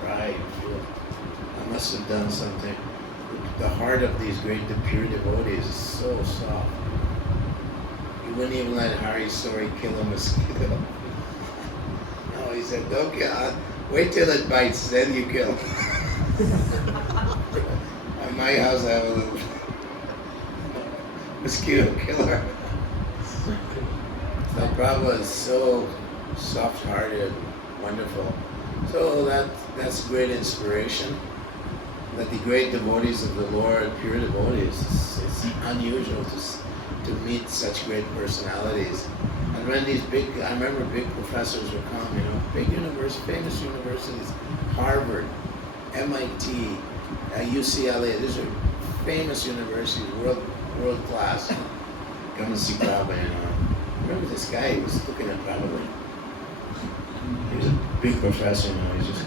cried. I must have done something. The heart of these great, the pure devotees is so soft. He wouldn't even let Hari Sori kill a mosquito. No, he said, don't kill. Wait till it bites, then you kill. At my house, I have a little mosquito killer. So Prabhupada is so soft-hearted, wonderful. So that's great inspiration. That the great devotees of the Lord, pure devotees, it's unusual to meet such great personalities. And when these I remember big professors would come, you know, big famous universities, Harvard, MIT, UCLA, these are famous universities, world class. Come and see Prabhupada, you know. I remember this guy, he was looking at Prabhupada. He was a big professor, you know, he's just,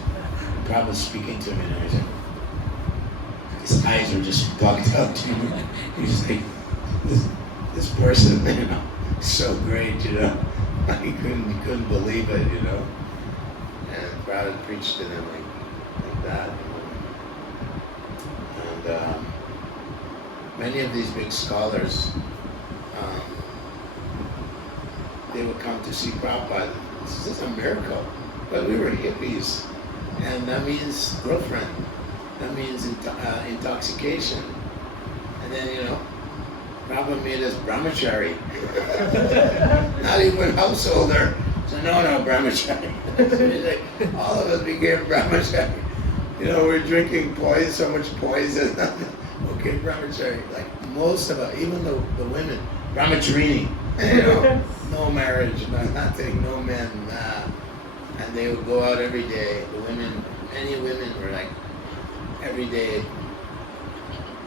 Prabhupada speaking to him, you know, he's like, his eyes were just bugged out, you know. He's like, this person, you know, so great, you know. He couldn't believe it, you know. And Prabhupada preached to them like that, you know. And many of these big scholars, they would come to see Prabhupada. This is a miracle. But we were hippies, and that means girlfriend. That means intoxication. And then, you know, Prabhupada made us brahmachari. Not even householder. So no, brahmachari. So all of us became brahmachari. You know, we're drinking poison, so much poison. Okay, brahmachari. Like most of us, even the women, brahmacharini. You know, no marriage, nothing, no men. And they would go out every day. The women, many women were like, every day,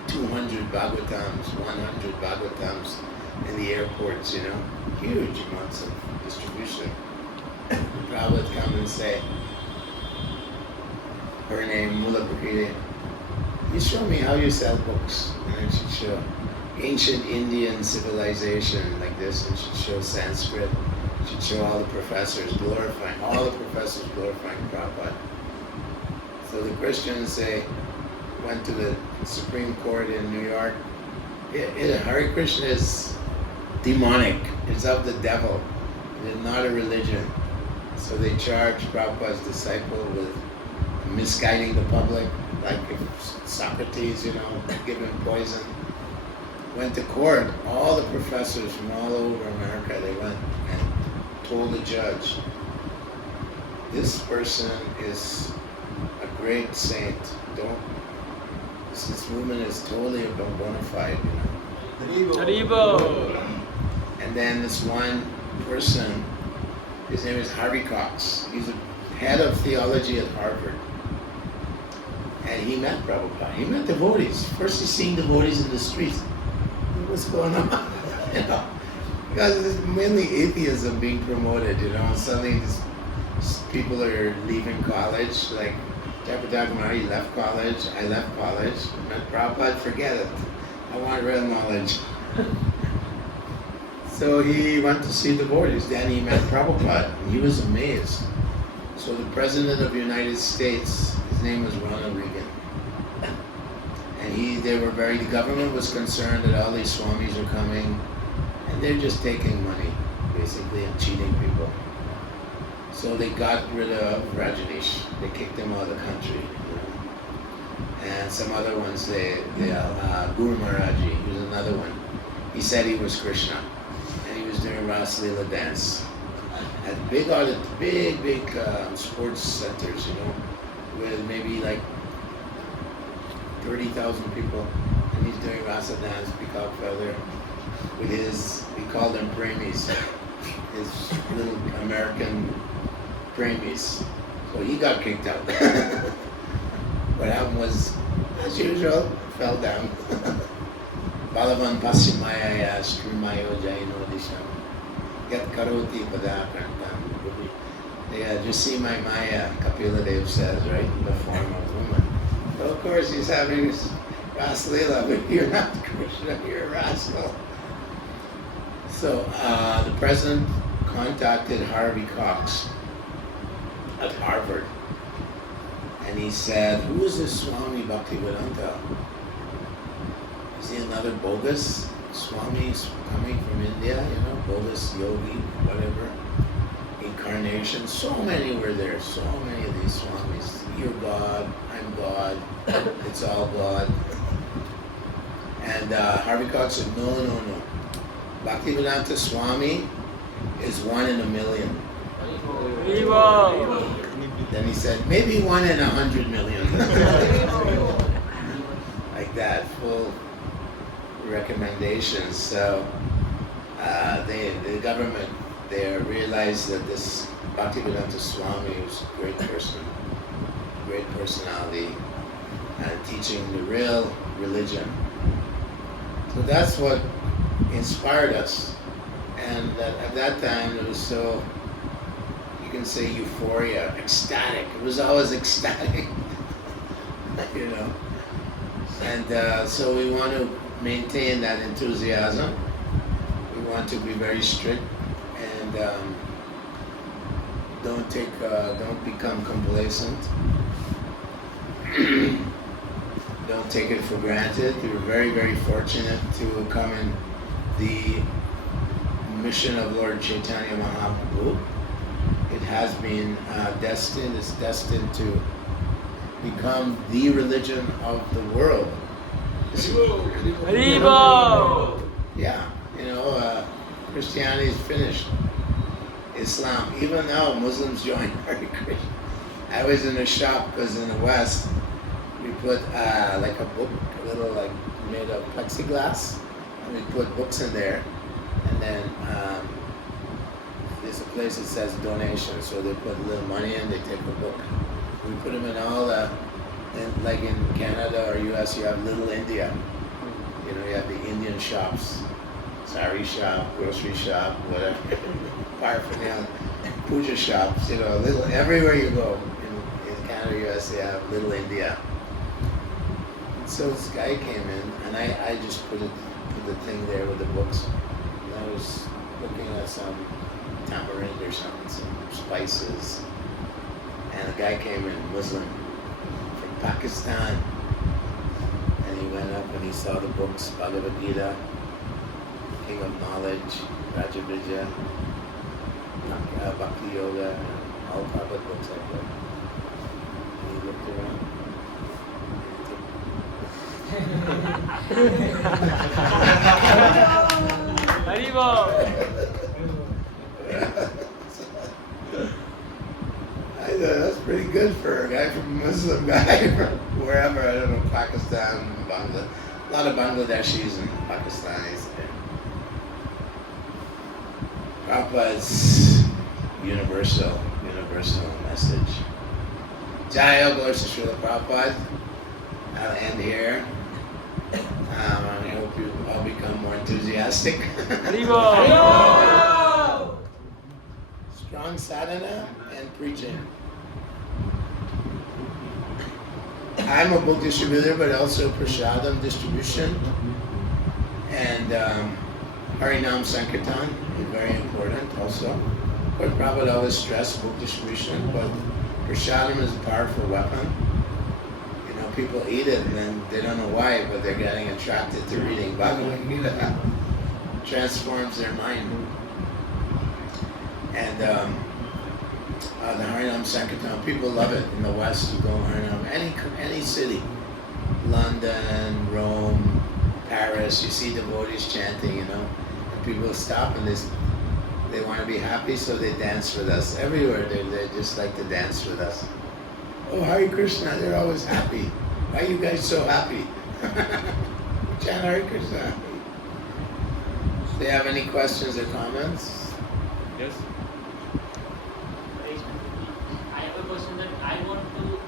200 Bhagavatams, 100 Bhagavatams in the airports, you know, huge amounts of distribution. Prabhupada would come and say, her name, Mula Prakriti, you show me how you sell books. And then she'd show ancient Indian civilization like this, and she'd show Sanskrit. She'd show all the professors glorifying Prabhupada. So the Christians, went to the Supreme Court in New York. Hare Krishna is demonic. It's of the devil. It is not a religion. So they charged Prabhupada's disciple with misguiding the public, like Socrates, you know, giving poison. Went to court. All the professors from all over America, they went and told the judge, this person is a great saint. This woman is totally bona fide, you know. Haribo. And then this one person, his name is Harvey Cox. He's the head of theology at Harvard. And he met Prabhupada. He met devotees. First he's seeing devotees in the streets. What's going on? You know, because there's mainly atheism being promoted, you know, and suddenly people are leaving college, like Japadagmar, he left college, I left college, met Prabhupada, forget it. I want real knowledge. So he went to see devotees, then he met Prabhupada, and he was amazed. So the President of the United States, his name was Ronald Reagan. And the government was concerned that all these swamis are coming, and they're just taking money, basically, and cheating people. So they got rid of Rajneesh. They kicked him out of the country. You know? And some other ones, Guru Maharaji, he was another one. He said he was Krishna, and he was doing Ras Leela dance at big sports centers, you know, with maybe like 30,000 people, and he's doing Rasa dance, peacock feather, with we called them premies, his little American premies. So he got kicked out. What happened was, as usual, fell down. Balavan pasimaya srimayo jaino disham. Get karoti padakantam. Yeah, just see my Maya, Kapila Dev says, right, in the form of woman. So of course he's having this Ras Leela, but you're not Krishna, you're a rascal. So the president contacted Harvey Cox at Harvard, and he said, who is this Swami Bhaktivedanta? Is he another bogus Swami coming from India, you know, bogus yogi, whatever, incarnation? So many were there, so many of these Swamis. You're God, I'm God, it's all God. And Harvey Cox said, no. Bhaktivedanta Swami is 1 in a million. Then he said, maybe 1 in 100 million. Like that, full recommendations. So the government there realized that this Bhaktivedanta Swami was a great person, great personality, and teaching the real religion. So that's what inspired us. And at that time it was so, you can say euphoria, ecstatic. It was always ecstatic, you know. And so we want to maintain that enthusiasm. We want to be very strict and don't become complacent. Don't take it for granted. We were very, very fortunate to come in the mission of Lord Chaitanya Mahaprabhu. It has been destined to become the religion of the world. Yeah, you know, Christianity is finished. Islam, even now Muslims join Hare Krishna. I was in a shop because in the West we put like a book, a little like made of plexiglass, and we put books in there, and then there's a place that says donation, so they put a little money in, they take a book. We put them in all like in Canada or US, you have Little India. You know, you have the Indian shops, sari shop, grocery shop, whatever, paraphernalia, puja shops, you know, little, everywhere you go in Canada, US, they have Little India. And so this guy came in, and I just put the thing there with the books. And I was looking at some tamarind or something, some spices. And a guy came in, Muslim, from Pakistan. And he went up and he saw the books, Bhagavad-Gītā, King of Knowledge, Rajabija, Bhakti Yoga, all Prabhupada books like that. And he looked around. I thought that's pretty good for a guy from a Muslim guy from wherever, I don't know, Pakistan, Bangladesh. A lot of Bangladeshis and Pakistanis there. Prabhupada's universal message. Jaya, glory to Srila Prabhupada. I'll end here. I hope you all become more enthusiastic. Strong sadhana and preaching. I'm a book distributor, but also prasadam distribution. And Harinam Sankirtan is very important also. Of course, Prabhupada always stressed book distribution, but prasadam is a powerful weapon. You know, people eat it and then they don't know why, but they're getting attracted to reading Bhagavad-Gītā. Transforms their mind. And the Harinam Sankirtan, people love it in the West. You go Harinam, any city, London, Rome, Paris, you see devotees chanting, you know, and people stop and they want to be happy, so they dance with us. Everywhere they just like to dance with us. Oh, Hare Krishna, they're always happy. Why are you guys so happy? Chant Hare Krishna. Do you have any questions or comments? Yes. I have a question that I want to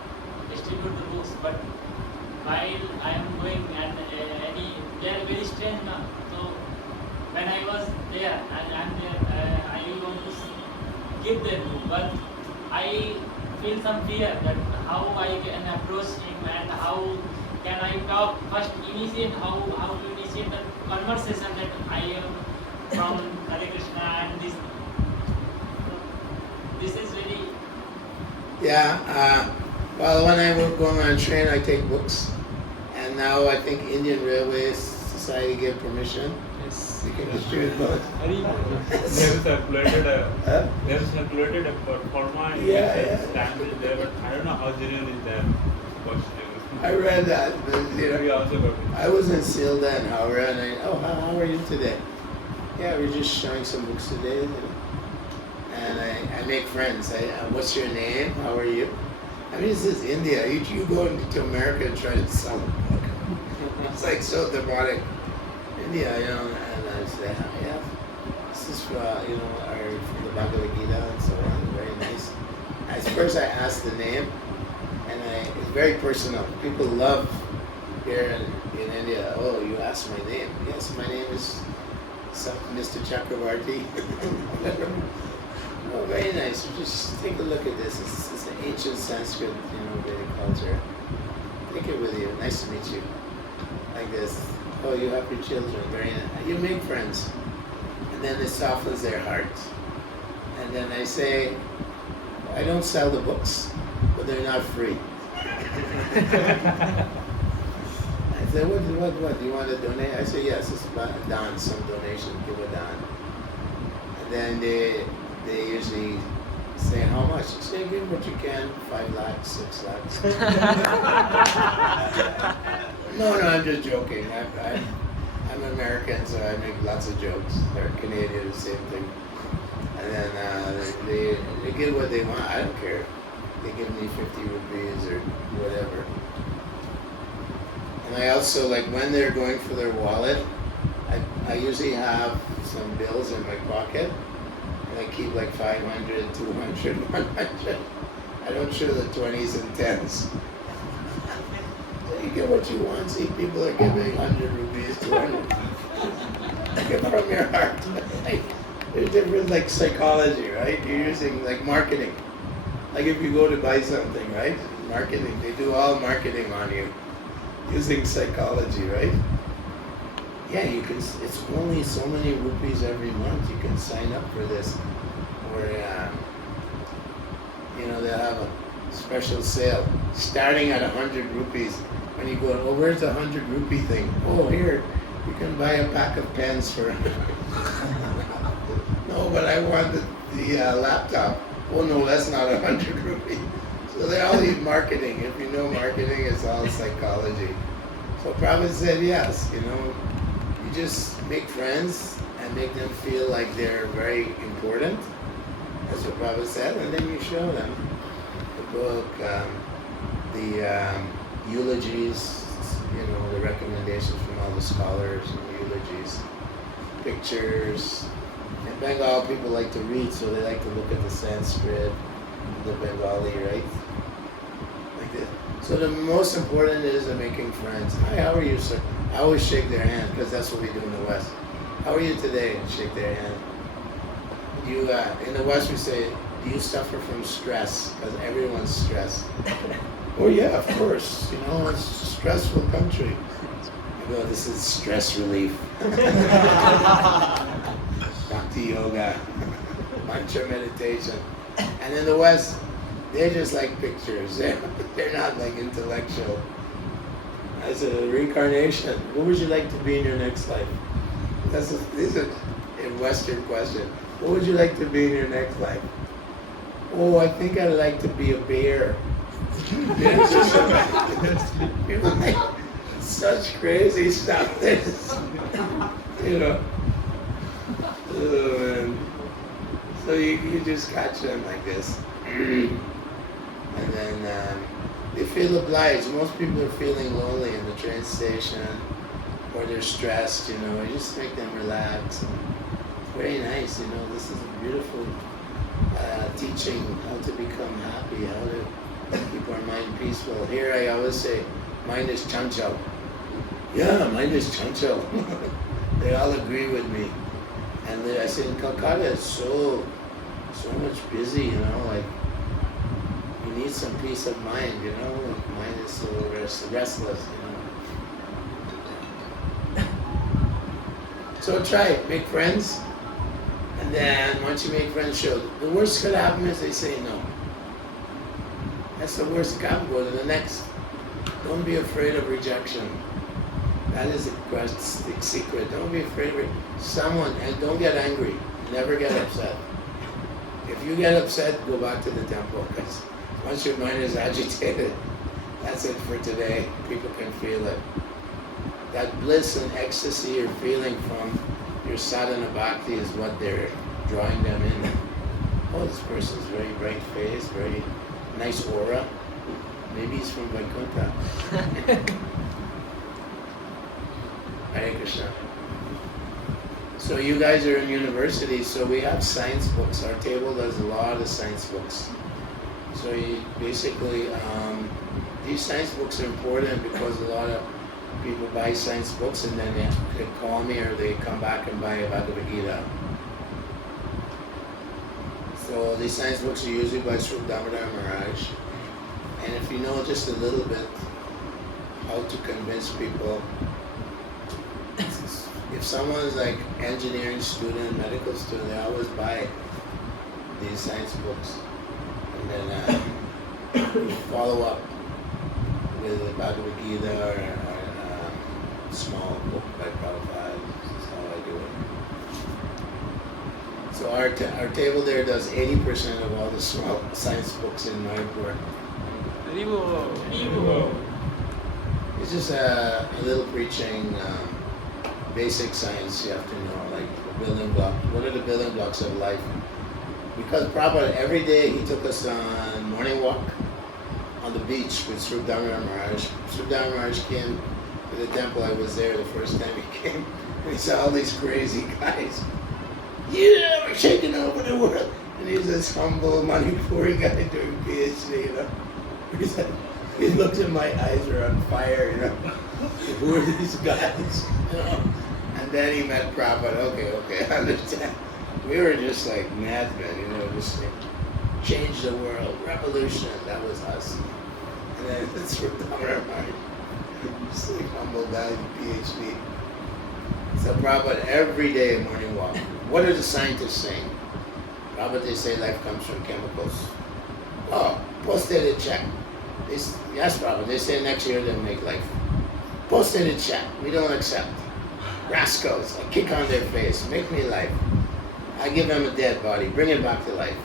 distribute the books, but while I am going and they are very strange now. So when I was there and I am there, I want to give them book, but I feel some fear that how I can approach him and how can I talk first, initiate how to initiate the conversation that I am from Hare Krishna and this is very. Yeah, well, when I work going on train, I take books, and now I think Indian Railways Society gave permission. Yes. You can distribute books. They have circulated a format. Yeah. Stamp is there, but I don't know how genuine is that. I read that. We also got it. I was in Sealda and Howrah, and how are you today? Yeah, we're just showing some books today. You know. And I make friends. What's your name? How are you? I mean, this is India. You go into America and try to sell a book. It's like so demonic. India, you know, and I say, yeah, this is from the Bhagavad-Gītā and so on. Very nice. First I asked the name, and it's very personal. People love here in India. Oh, you asked my name. Yes, my name is Mr. Chakravarti. Oh, very nice. Just take a look at this. It's an ancient Sanskrit, Vedic culture. Take it with you. Nice to meet you. Like this. Oh, you have your children. Very nice. You make friends. And then it softens their hearts. And then I say, I don't sell the books, but they're not free. I say, what? Do you want to donate? I say, yes, it's about a dan, some donation, give a dan. And then they usually say, how much? I say, give what you can, 5 lakhs, 6 lakhs. No, I'm just joking. I'm American, so I make lots of jokes. They're Canadian, the same thing. And then they get what they want. I don't care. They give me 50 rupees or whatever. And I also, like, when they're going for their wallet, I usually have some bills in my pocket. And I keep like 500, 200, 100. I don't show the 20s and 10s. So you get what you want. See, people are giving 100 rupees, 200. Give from your heart. There's different, like, psychology, right? You're using, like, marketing. Like if you go to buy something, right? Marketing. They do all marketing on you using psychology, right? Yeah, you can. It's only so many rupees every month. You can sign up for this, or they'll have a special sale starting at 100 rupees. When you go, oh, where's the 100 rupee thing? Oh, here, you can buy a pack of pens for. No, but I want the laptop. Oh no, that's not 100 rupees. So they all need marketing. If you know marketing, it's all psychology. So Prabhupada said yes, you just make friends and make them feel like they're very important. That's what Prabhupada said, and then you show them the book, the eulogies, the recommendations from all the scholars and eulogies, pictures, In Bengal, people like to read, so they like to look at the Sanskrit, the Bengali, right? Like this. So the most important is making friends. Hi, how are you, sir? I always shake their hand because that's what we do in the West. How are you today? And shake their hand. You in the West we say, do you suffer from stress? Because everyone's stressed. Oh yeah, of course. You know, it's a stressful country. I go, this is stress relief. Bhakti yoga, mantra meditation. And in the West, they're just like pictures. They're not like intellectual. That's a reincarnation. What would you like to be in your next life? This is a Western question. What would you like to be in your next life? Oh, I think I'd like to be a bear. You're like, such crazy stuff. You know. Oh, man. So you just catch them like this. And then they feel obliged. Most people are feeling lonely in the train station, or they're stressed, you know. You just make them relax. And it's very nice, you know. This is a beautiful teaching how to become happy, how to keep our mind peaceful. Here I always say, mind is chanchal. Yeah, mind is chanchal. They all agree with me. And I say in Calcutta it's so much busy, you know, like you need some peace of mind, you know, like mind is so restless, you know. So try it, make friends, and then once you make friends, show. The worst that could happen is they say no. That's the worst that can go to the next. Don't be afraid of rejection. That is the secret. Don't be afraid of someone, and don't get angry. Never get upset. If you get upset, go back to the temple, because once your mind is agitated, that's it for today. People can feel it. That bliss and ecstasy you're feeling from your sadhana bhakti is what they're drawing them in. Oh, this person's very bright face, very nice aura. Maybe he's from Vaikuntha. Hare Krishna. So you guys are in university, so we have science books. Our table does a lot of science books. So you basically, these science books are important because a lot of people buy science books and then they call me or they come back and buy a Bhagavad-Gītā. So these science books are usually by Srila Prabhupada Maharaj. And if you know just a little bit how to convince people, if someone's like engineering student, medical student, they always buy these science books. And then follow up with a Bhagavad-Gītā or a small book by Prabhupada. This is how I do it. So our table there does 80% of all the small science books in mayapur. It's just a little preaching, basic science you have to know, like the building block. What are the building blocks of life? Because Prabhupada, every day he took us on morning walk on the beach with Srila Maharaj. Srila Maharaj came to the temple. I was there the first time he came. And he saw all these crazy guys. Yeah, we're taking over the world. And he's this humble Manipuri guy doing PhD, you know. He looked at my eyes were on fire, you know. Who are these guys? You know? And then he met Prabhupada. Okay, I understand. We were just like madmen, you know, just like, change the world, revolution, that was us. And then it's just like humble guy, PhD. So Prabhupada, every day morning walk. What are the scientists saying? Prabhupada, they say life comes from chemicals. Oh, post-dated check. Yes, Prabhupada, they say next year they'll make life. Post-dated check, we don't accept. Rascals, I kick on their face, make me life. I give them a dead body, bring it back to life.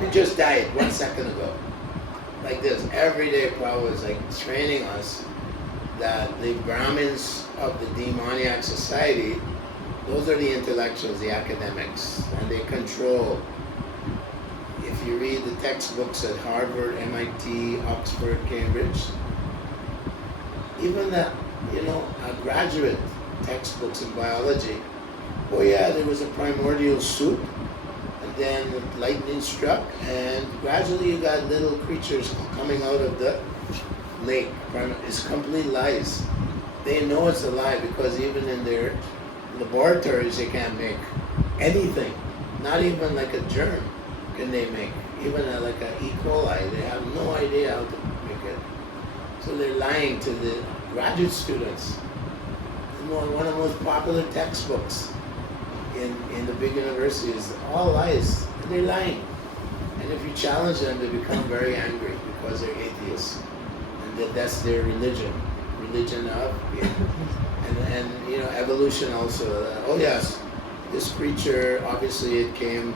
They just died 1 second ago. Like this, every day Prabhupada is like training us that the Brahmins of the demoniac society, those are the intellectuals, the academics, and they control. If you read the textbooks at Harvard, MIT, Oxford, Cambridge, even the, graduate textbooks in biology, Oh yeah, there was a primordial soup, and then lightning struck, and gradually you got little creatures coming out of the lake. It's complete lies. They know it's a lie because even in their laboratories they can't make anything. Not even like a germ can they make. Even like an E. coli, they have no idea how to make it. So they're lying to the graduate students. One of the most popular textbooks in the big universities, all lies. They're lying. And if you challenge them, they become very angry because they're atheists. And that's their religion. Religion of, and you know, evolution also. Oh yes, this creature, obviously it came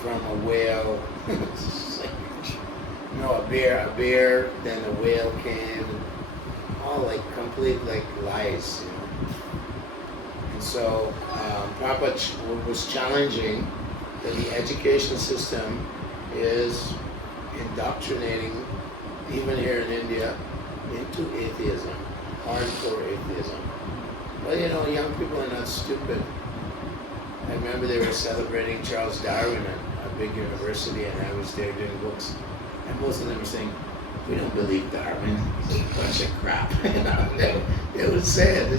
from a whale. No, a bear, then a whale came. All like complete like lies, you know. And so Prabhupada was challenging that the education system is indoctrinating, even here in India, into atheism, hardcore atheism. Well, you know, young people are not stupid. I remember they were celebrating Charles Darwin at a big university, and I was there doing books, and most of them were saying, "We don't believe Darwin. It's a bunch of crap." You know, they would say it.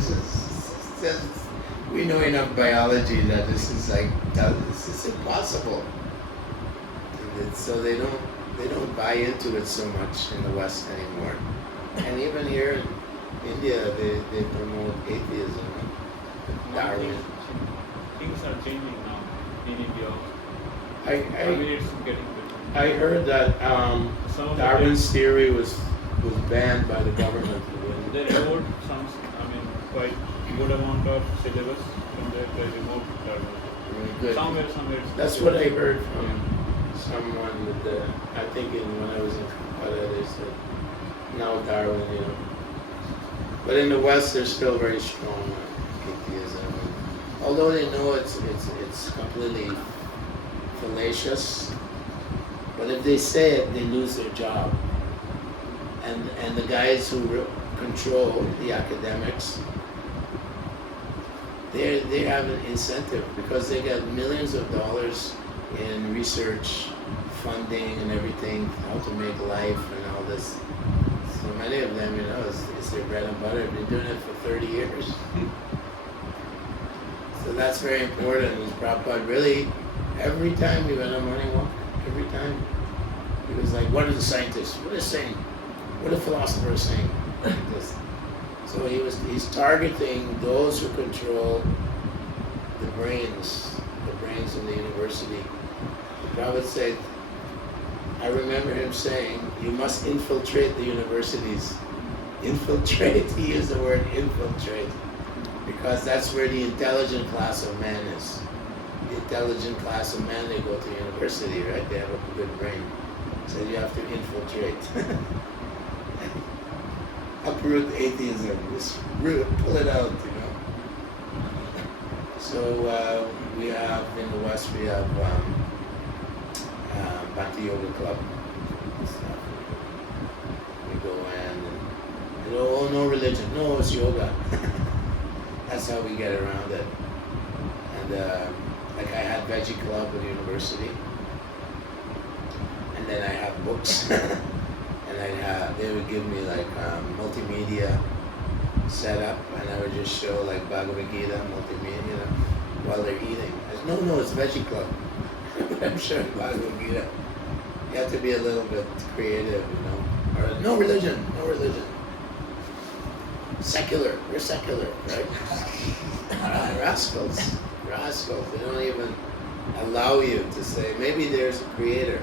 We know enough biology that this is impossible. And so they don't buy into it so much in the West anymore. And even here in India, they promote atheism, Darwin. Things are changing now in India. I mean, it's getting better. I heard that Darwin's theory was banned by the government. They removed some, quite good amount of syllabus from there. They removed Darwin. Really good. Somewhere. That's what I heard from someone with I think when I was in Calcutta, they said, now Darwin, you know. But in the West, they're still very strong on atheism. Although they know it's completely fallacious, but if they say it, they lose their job. And the guys who control the academics, they have an incentive because they get millions of dollars in research funding and everything, how to make life and all this. So many of them, you know, it's their bread and butter. They've been doing it for 30 years. So that's very important. And Prabhupada really, every time we went on morning walk, every time, he was like, what are the scientists? What are they saying? What are the philosophers saying? So he's targeting those who control the brains in the university. The Prabhupada said, I remember him saying, you must infiltrate the universities. Infiltrate, he used the word infiltrate, because that's where the intelligent class of man is. The intelligent class of man, they go to university, right? They have a good brain. So you have to infiltrate. Uproot atheism, just pull it out, you know. So we have, in the West, we have Bhakti Yoga Club. We go in and oh, no religion. No, it's yoga. That's how we get around it. And like I had Veggie Club at the university. And then I have books. And they would give me like multimedia setup, and I would just show like Bhagavad-Gītā, multimedia, you know, while they're eating. No, it's Veggie Club. I'm showing Bhagavad-Gītā. You have to be a little bit creative, you know. Or no religion. Secular, we're secular, right? Rascals. They don't even allow you to say, maybe there's a creator.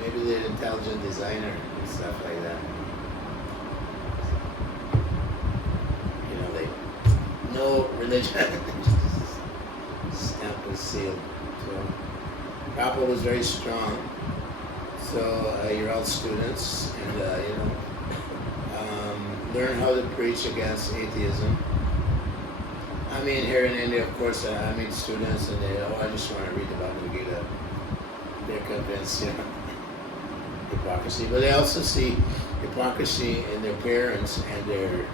Maybe there's an intelligent designer and stuff like that. You know, no religion. Stamp and sealed. So Prabhupada was very strong. So you're all students, and you know, learn how to preach against atheism. I mean, here in India, of course, I meet students, and I just want to read the Bhagavad-Gītā. They're convinced, you know, hypocrisy. But they also see hypocrisy in their parents and their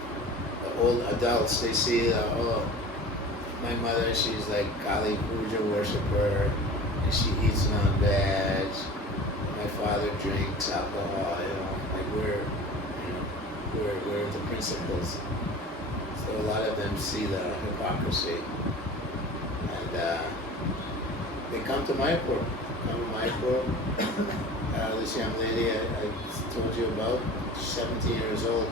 old adults. They see, my mother, she's like Kali Puja worshiper, and she eats non-veg. My father drinks alcohol, like we're the principals. So a lot of them see the hypocrisy. And they come to mayapur. This young lady I told you about, 17 years old.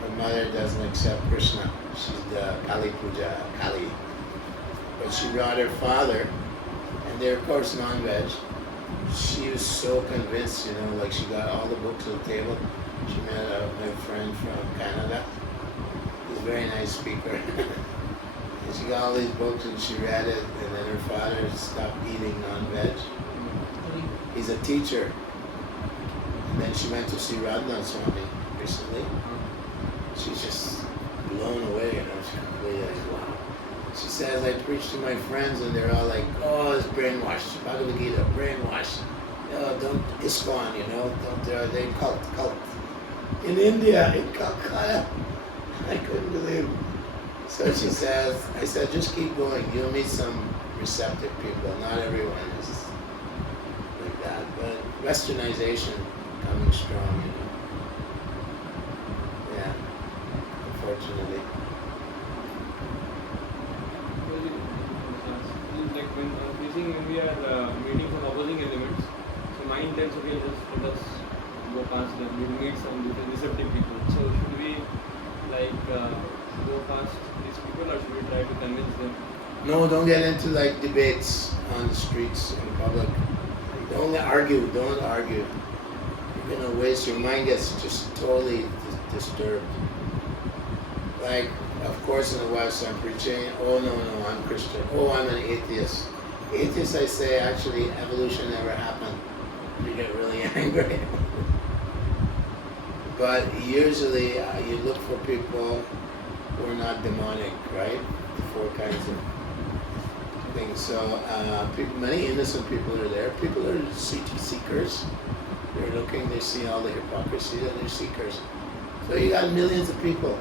Her mother doesn't accept Krishna. She's the Kali Puja, Kali. But she brought her father, and they're of course non-veg. She was so convinced, like she got all the books on the table. She met my friend from Canada. He's a very nice speaker. And she got all these books and she read it, and then her father stopped eating non-veg. He's a teacher. And then she went to see Radha Swami recently. She's just blown away, she's completely like, wow. She says, I preach to my friends and they're all like, oh, it's brainwashed. Bhagavad-Gītā, brainwashed. No, don't ISKCON, don't, they cult. In India, in Calcutta. I couldn't believe it. So she says, I said, just keep going. You'll meet some receptive people. Not everyone is like that. But westernization coming strong, Yeah, unfortunately. Like when we are meeting some opposing elements, so my intent is just let us go past them. We meet some receptive people. So should we go past these people, or should we try to convince them? No, don't get into like debates on the streets in public. Don't argue. You're gonna waste, your mind gets just totally disturbed. Like, of course in the West I'm preaching, oh no, I'm Christian. Oh, I'm an atheist. Atheist, I say, actually evolution never happened. You get really angry. But usually you look for people who are not demonic, right? The four kinds of things. So many innocent people are there. People are seekers. They're looking, they see all the hypocrisy, and they're seekers. So you got millions of people.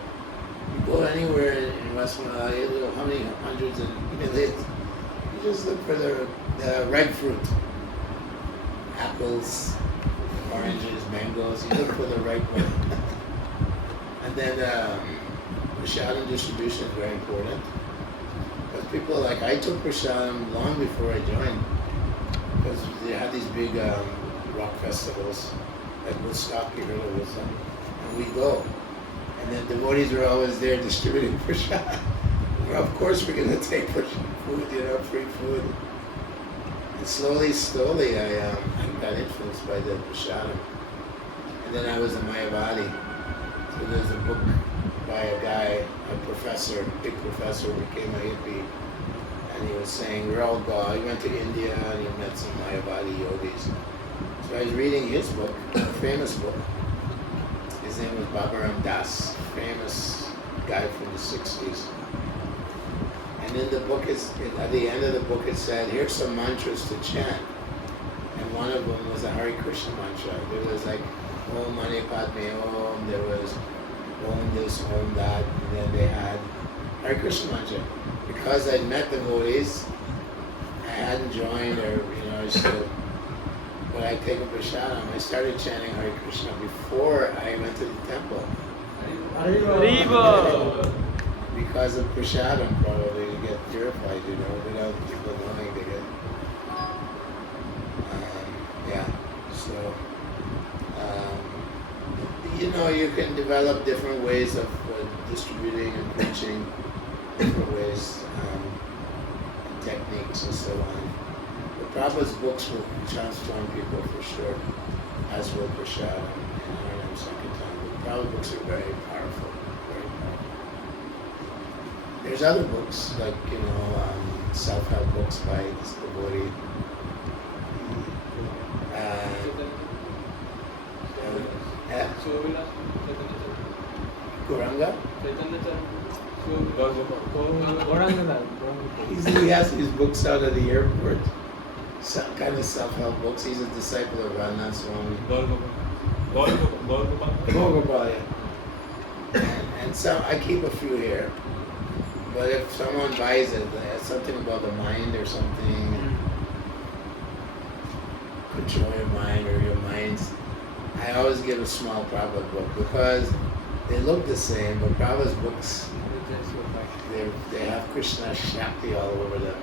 You go anywhere in West Malawi, how many hundreds and millions? You just look for the ripe fruit. Apples, oranges, mangoes, you look for the right one. And then prasadam distribution is very important. Because people I took prasadam long before I joined. Because they had these big rock festivals, like Woodstock, you heard of Woodstock, and we go. And then devotees were always there distributing prasadam. Well, of course we're going to take food, free food. And slowly, I got influenced by the prasadam. And then I was a Mayavadi. So there's a book by a guy, a professor, big professor, became a hippie. And he was saying, we're all God. He went to India and he met some Mayavadi yogis. So I was reading his book, a famous book. His name was Bhagavad Das, famous guy from the 60s. And in the book, at the end of the book, it said, here's some mantras to chant. And one of them was a Hare Krishna mantra. There was like, Om Mani Padme Om, there was Om this, Om that, and then they had Hare Krishna mantra. Because I'd met devotees, I hadn't joined or still, when I take a prasadam, I started chanting Hare Krishna before I went to the temple. Arriba! Because of prasadam, probably, to get purified, without people knowing they get. So, you can develop different ways of distributing and preaching, different ways, and techniques and so on. The Prabhupada's books will transform people for sure, as will prasadam and Harinam Sankirtan. The Prabhupada books are very powerful, very powerful. There's other books, like, self-help books by this devotee. Kuranga? He has these books out of the airport, some kind of self-help books. He's a disciple of Radhanath Swami. Bhagavad-Gītā. And so I keep a few here. But if someone buys it, something about the mind or something, control your mind or your minds, I always give a small Prabhupada book because they look the same, but Prabhupada's books, they have Krishna Shakti all over them.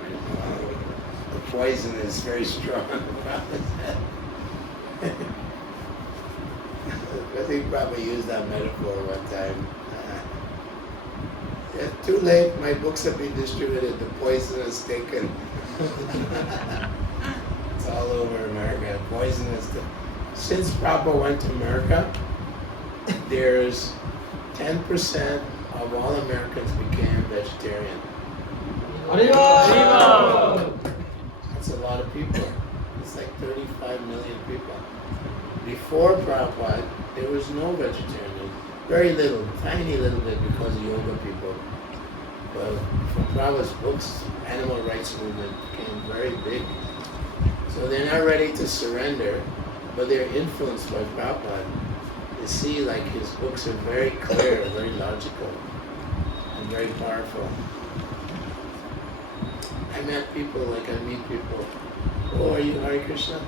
The poison is very strong. I think Prabhupada used that metaphor one time. It's too late, my books have been distributed, the poison is taken. It's all over America, poison is taken. Since Prabhupada went to America, there's 10% of all Americans became vegetarian. That's a lot of people. It's like 35 million people. Before Prabhupada, there was no vegetarian. Very little, tiny little bit because of yoga people. But from Prabhupada's books, animal rights movement became very big. So they're not ready to surrender, but they're influenced by Prabhupada. You see, like his books are very clear, very logical, and very powerful. I met people like I meet people. Oh, are you Hare Krishna?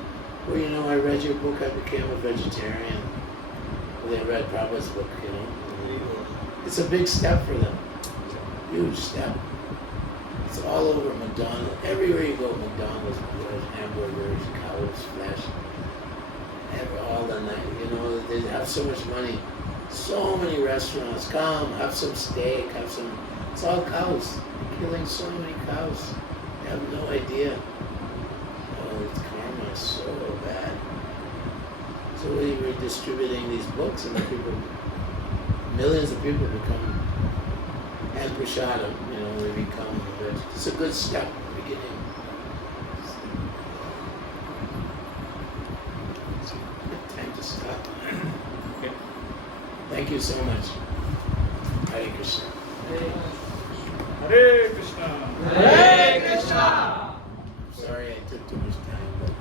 Well, you know, I read your book, I became a vegetarian. Well, they read Prabhupada's book, you know. It's a big step for them. Huge step. It's all over McDonald's. Everywhere you go, McDonald's, there's hamburgers, cows, flesh. All the night, you know, they have so much money. So many restaurants. Come, have some steak, have some. It's all cows. They're killing so many cows. They have no idea. Oh, it's karma is so bad. So we're distributing these books, and the people, millions of people become, and prasadam, you know, they become. It's a good step at the beginning. Time to stop. Okay. Thank you so much. Hare Krishna. Hare Krishna. Hare Krishna. Sorry I took too much time, but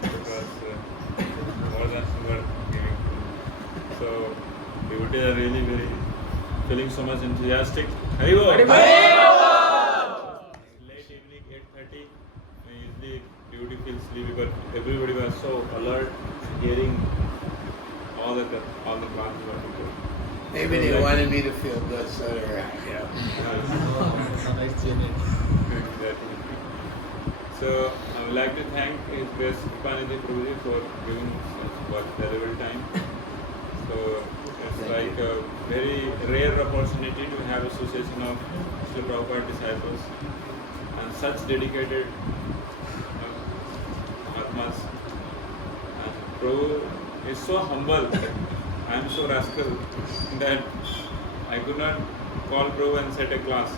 Because more than sugar giving. So devotees are really very feeling so much enthusiastic. Hare Bol. Hare Bol. Late evening, 8:30. Usually devotee feels sleepy, but everybody was so alert, hearing all the classes what to do. maybe they wanted me to feel good, so they're Exactly. So I would like to thank His Grace Kripanidhi Prabhuji for giving such valuable time. So it's Thank like you. a very rare opportunity to have association of Śrīla Prabhupada disciples and such dedicated Mahatmas. And Prabhu is so humble. I am so rascal that I could not call Prabhu and set a class.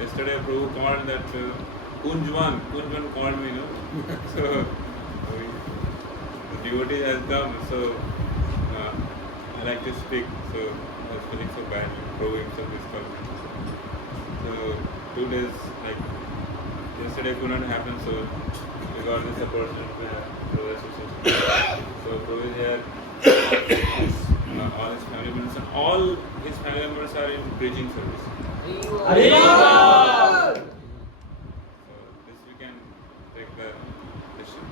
Yesterday Prabhu called that Kunjwan called me, no? So the devotee has come, so I like to speak, so I was feeling so bad. Prabhu himself is coming. So 2 days, like yesterday could not happen, so we got this opportunity to have Prabhu association. So Prabhu is here. All his family members, and all his family members are in preaching service. So this we can take the decision.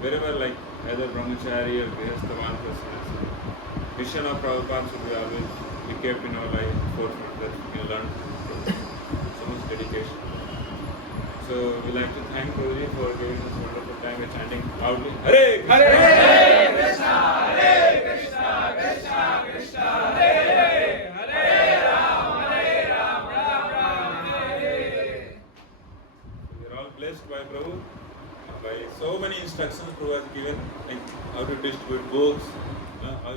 Wherever, like either brahmachari or grihasthavan person, mission of Prabhupada should be always be kept in our life forefront, that we can learn from so much dedication. So we like to thank Prabhuji for giving us wonderful time by chanting loudly Hare Krishna. Hare Krishna. Hare Krishna. Krishna Krishna. Hare Hare. Hare Ram. Hare Ram. Ram Ram. Hare Hare. We are all blessed by Prabhu, by so many instructions Prabhu has given, like how to distribute books, how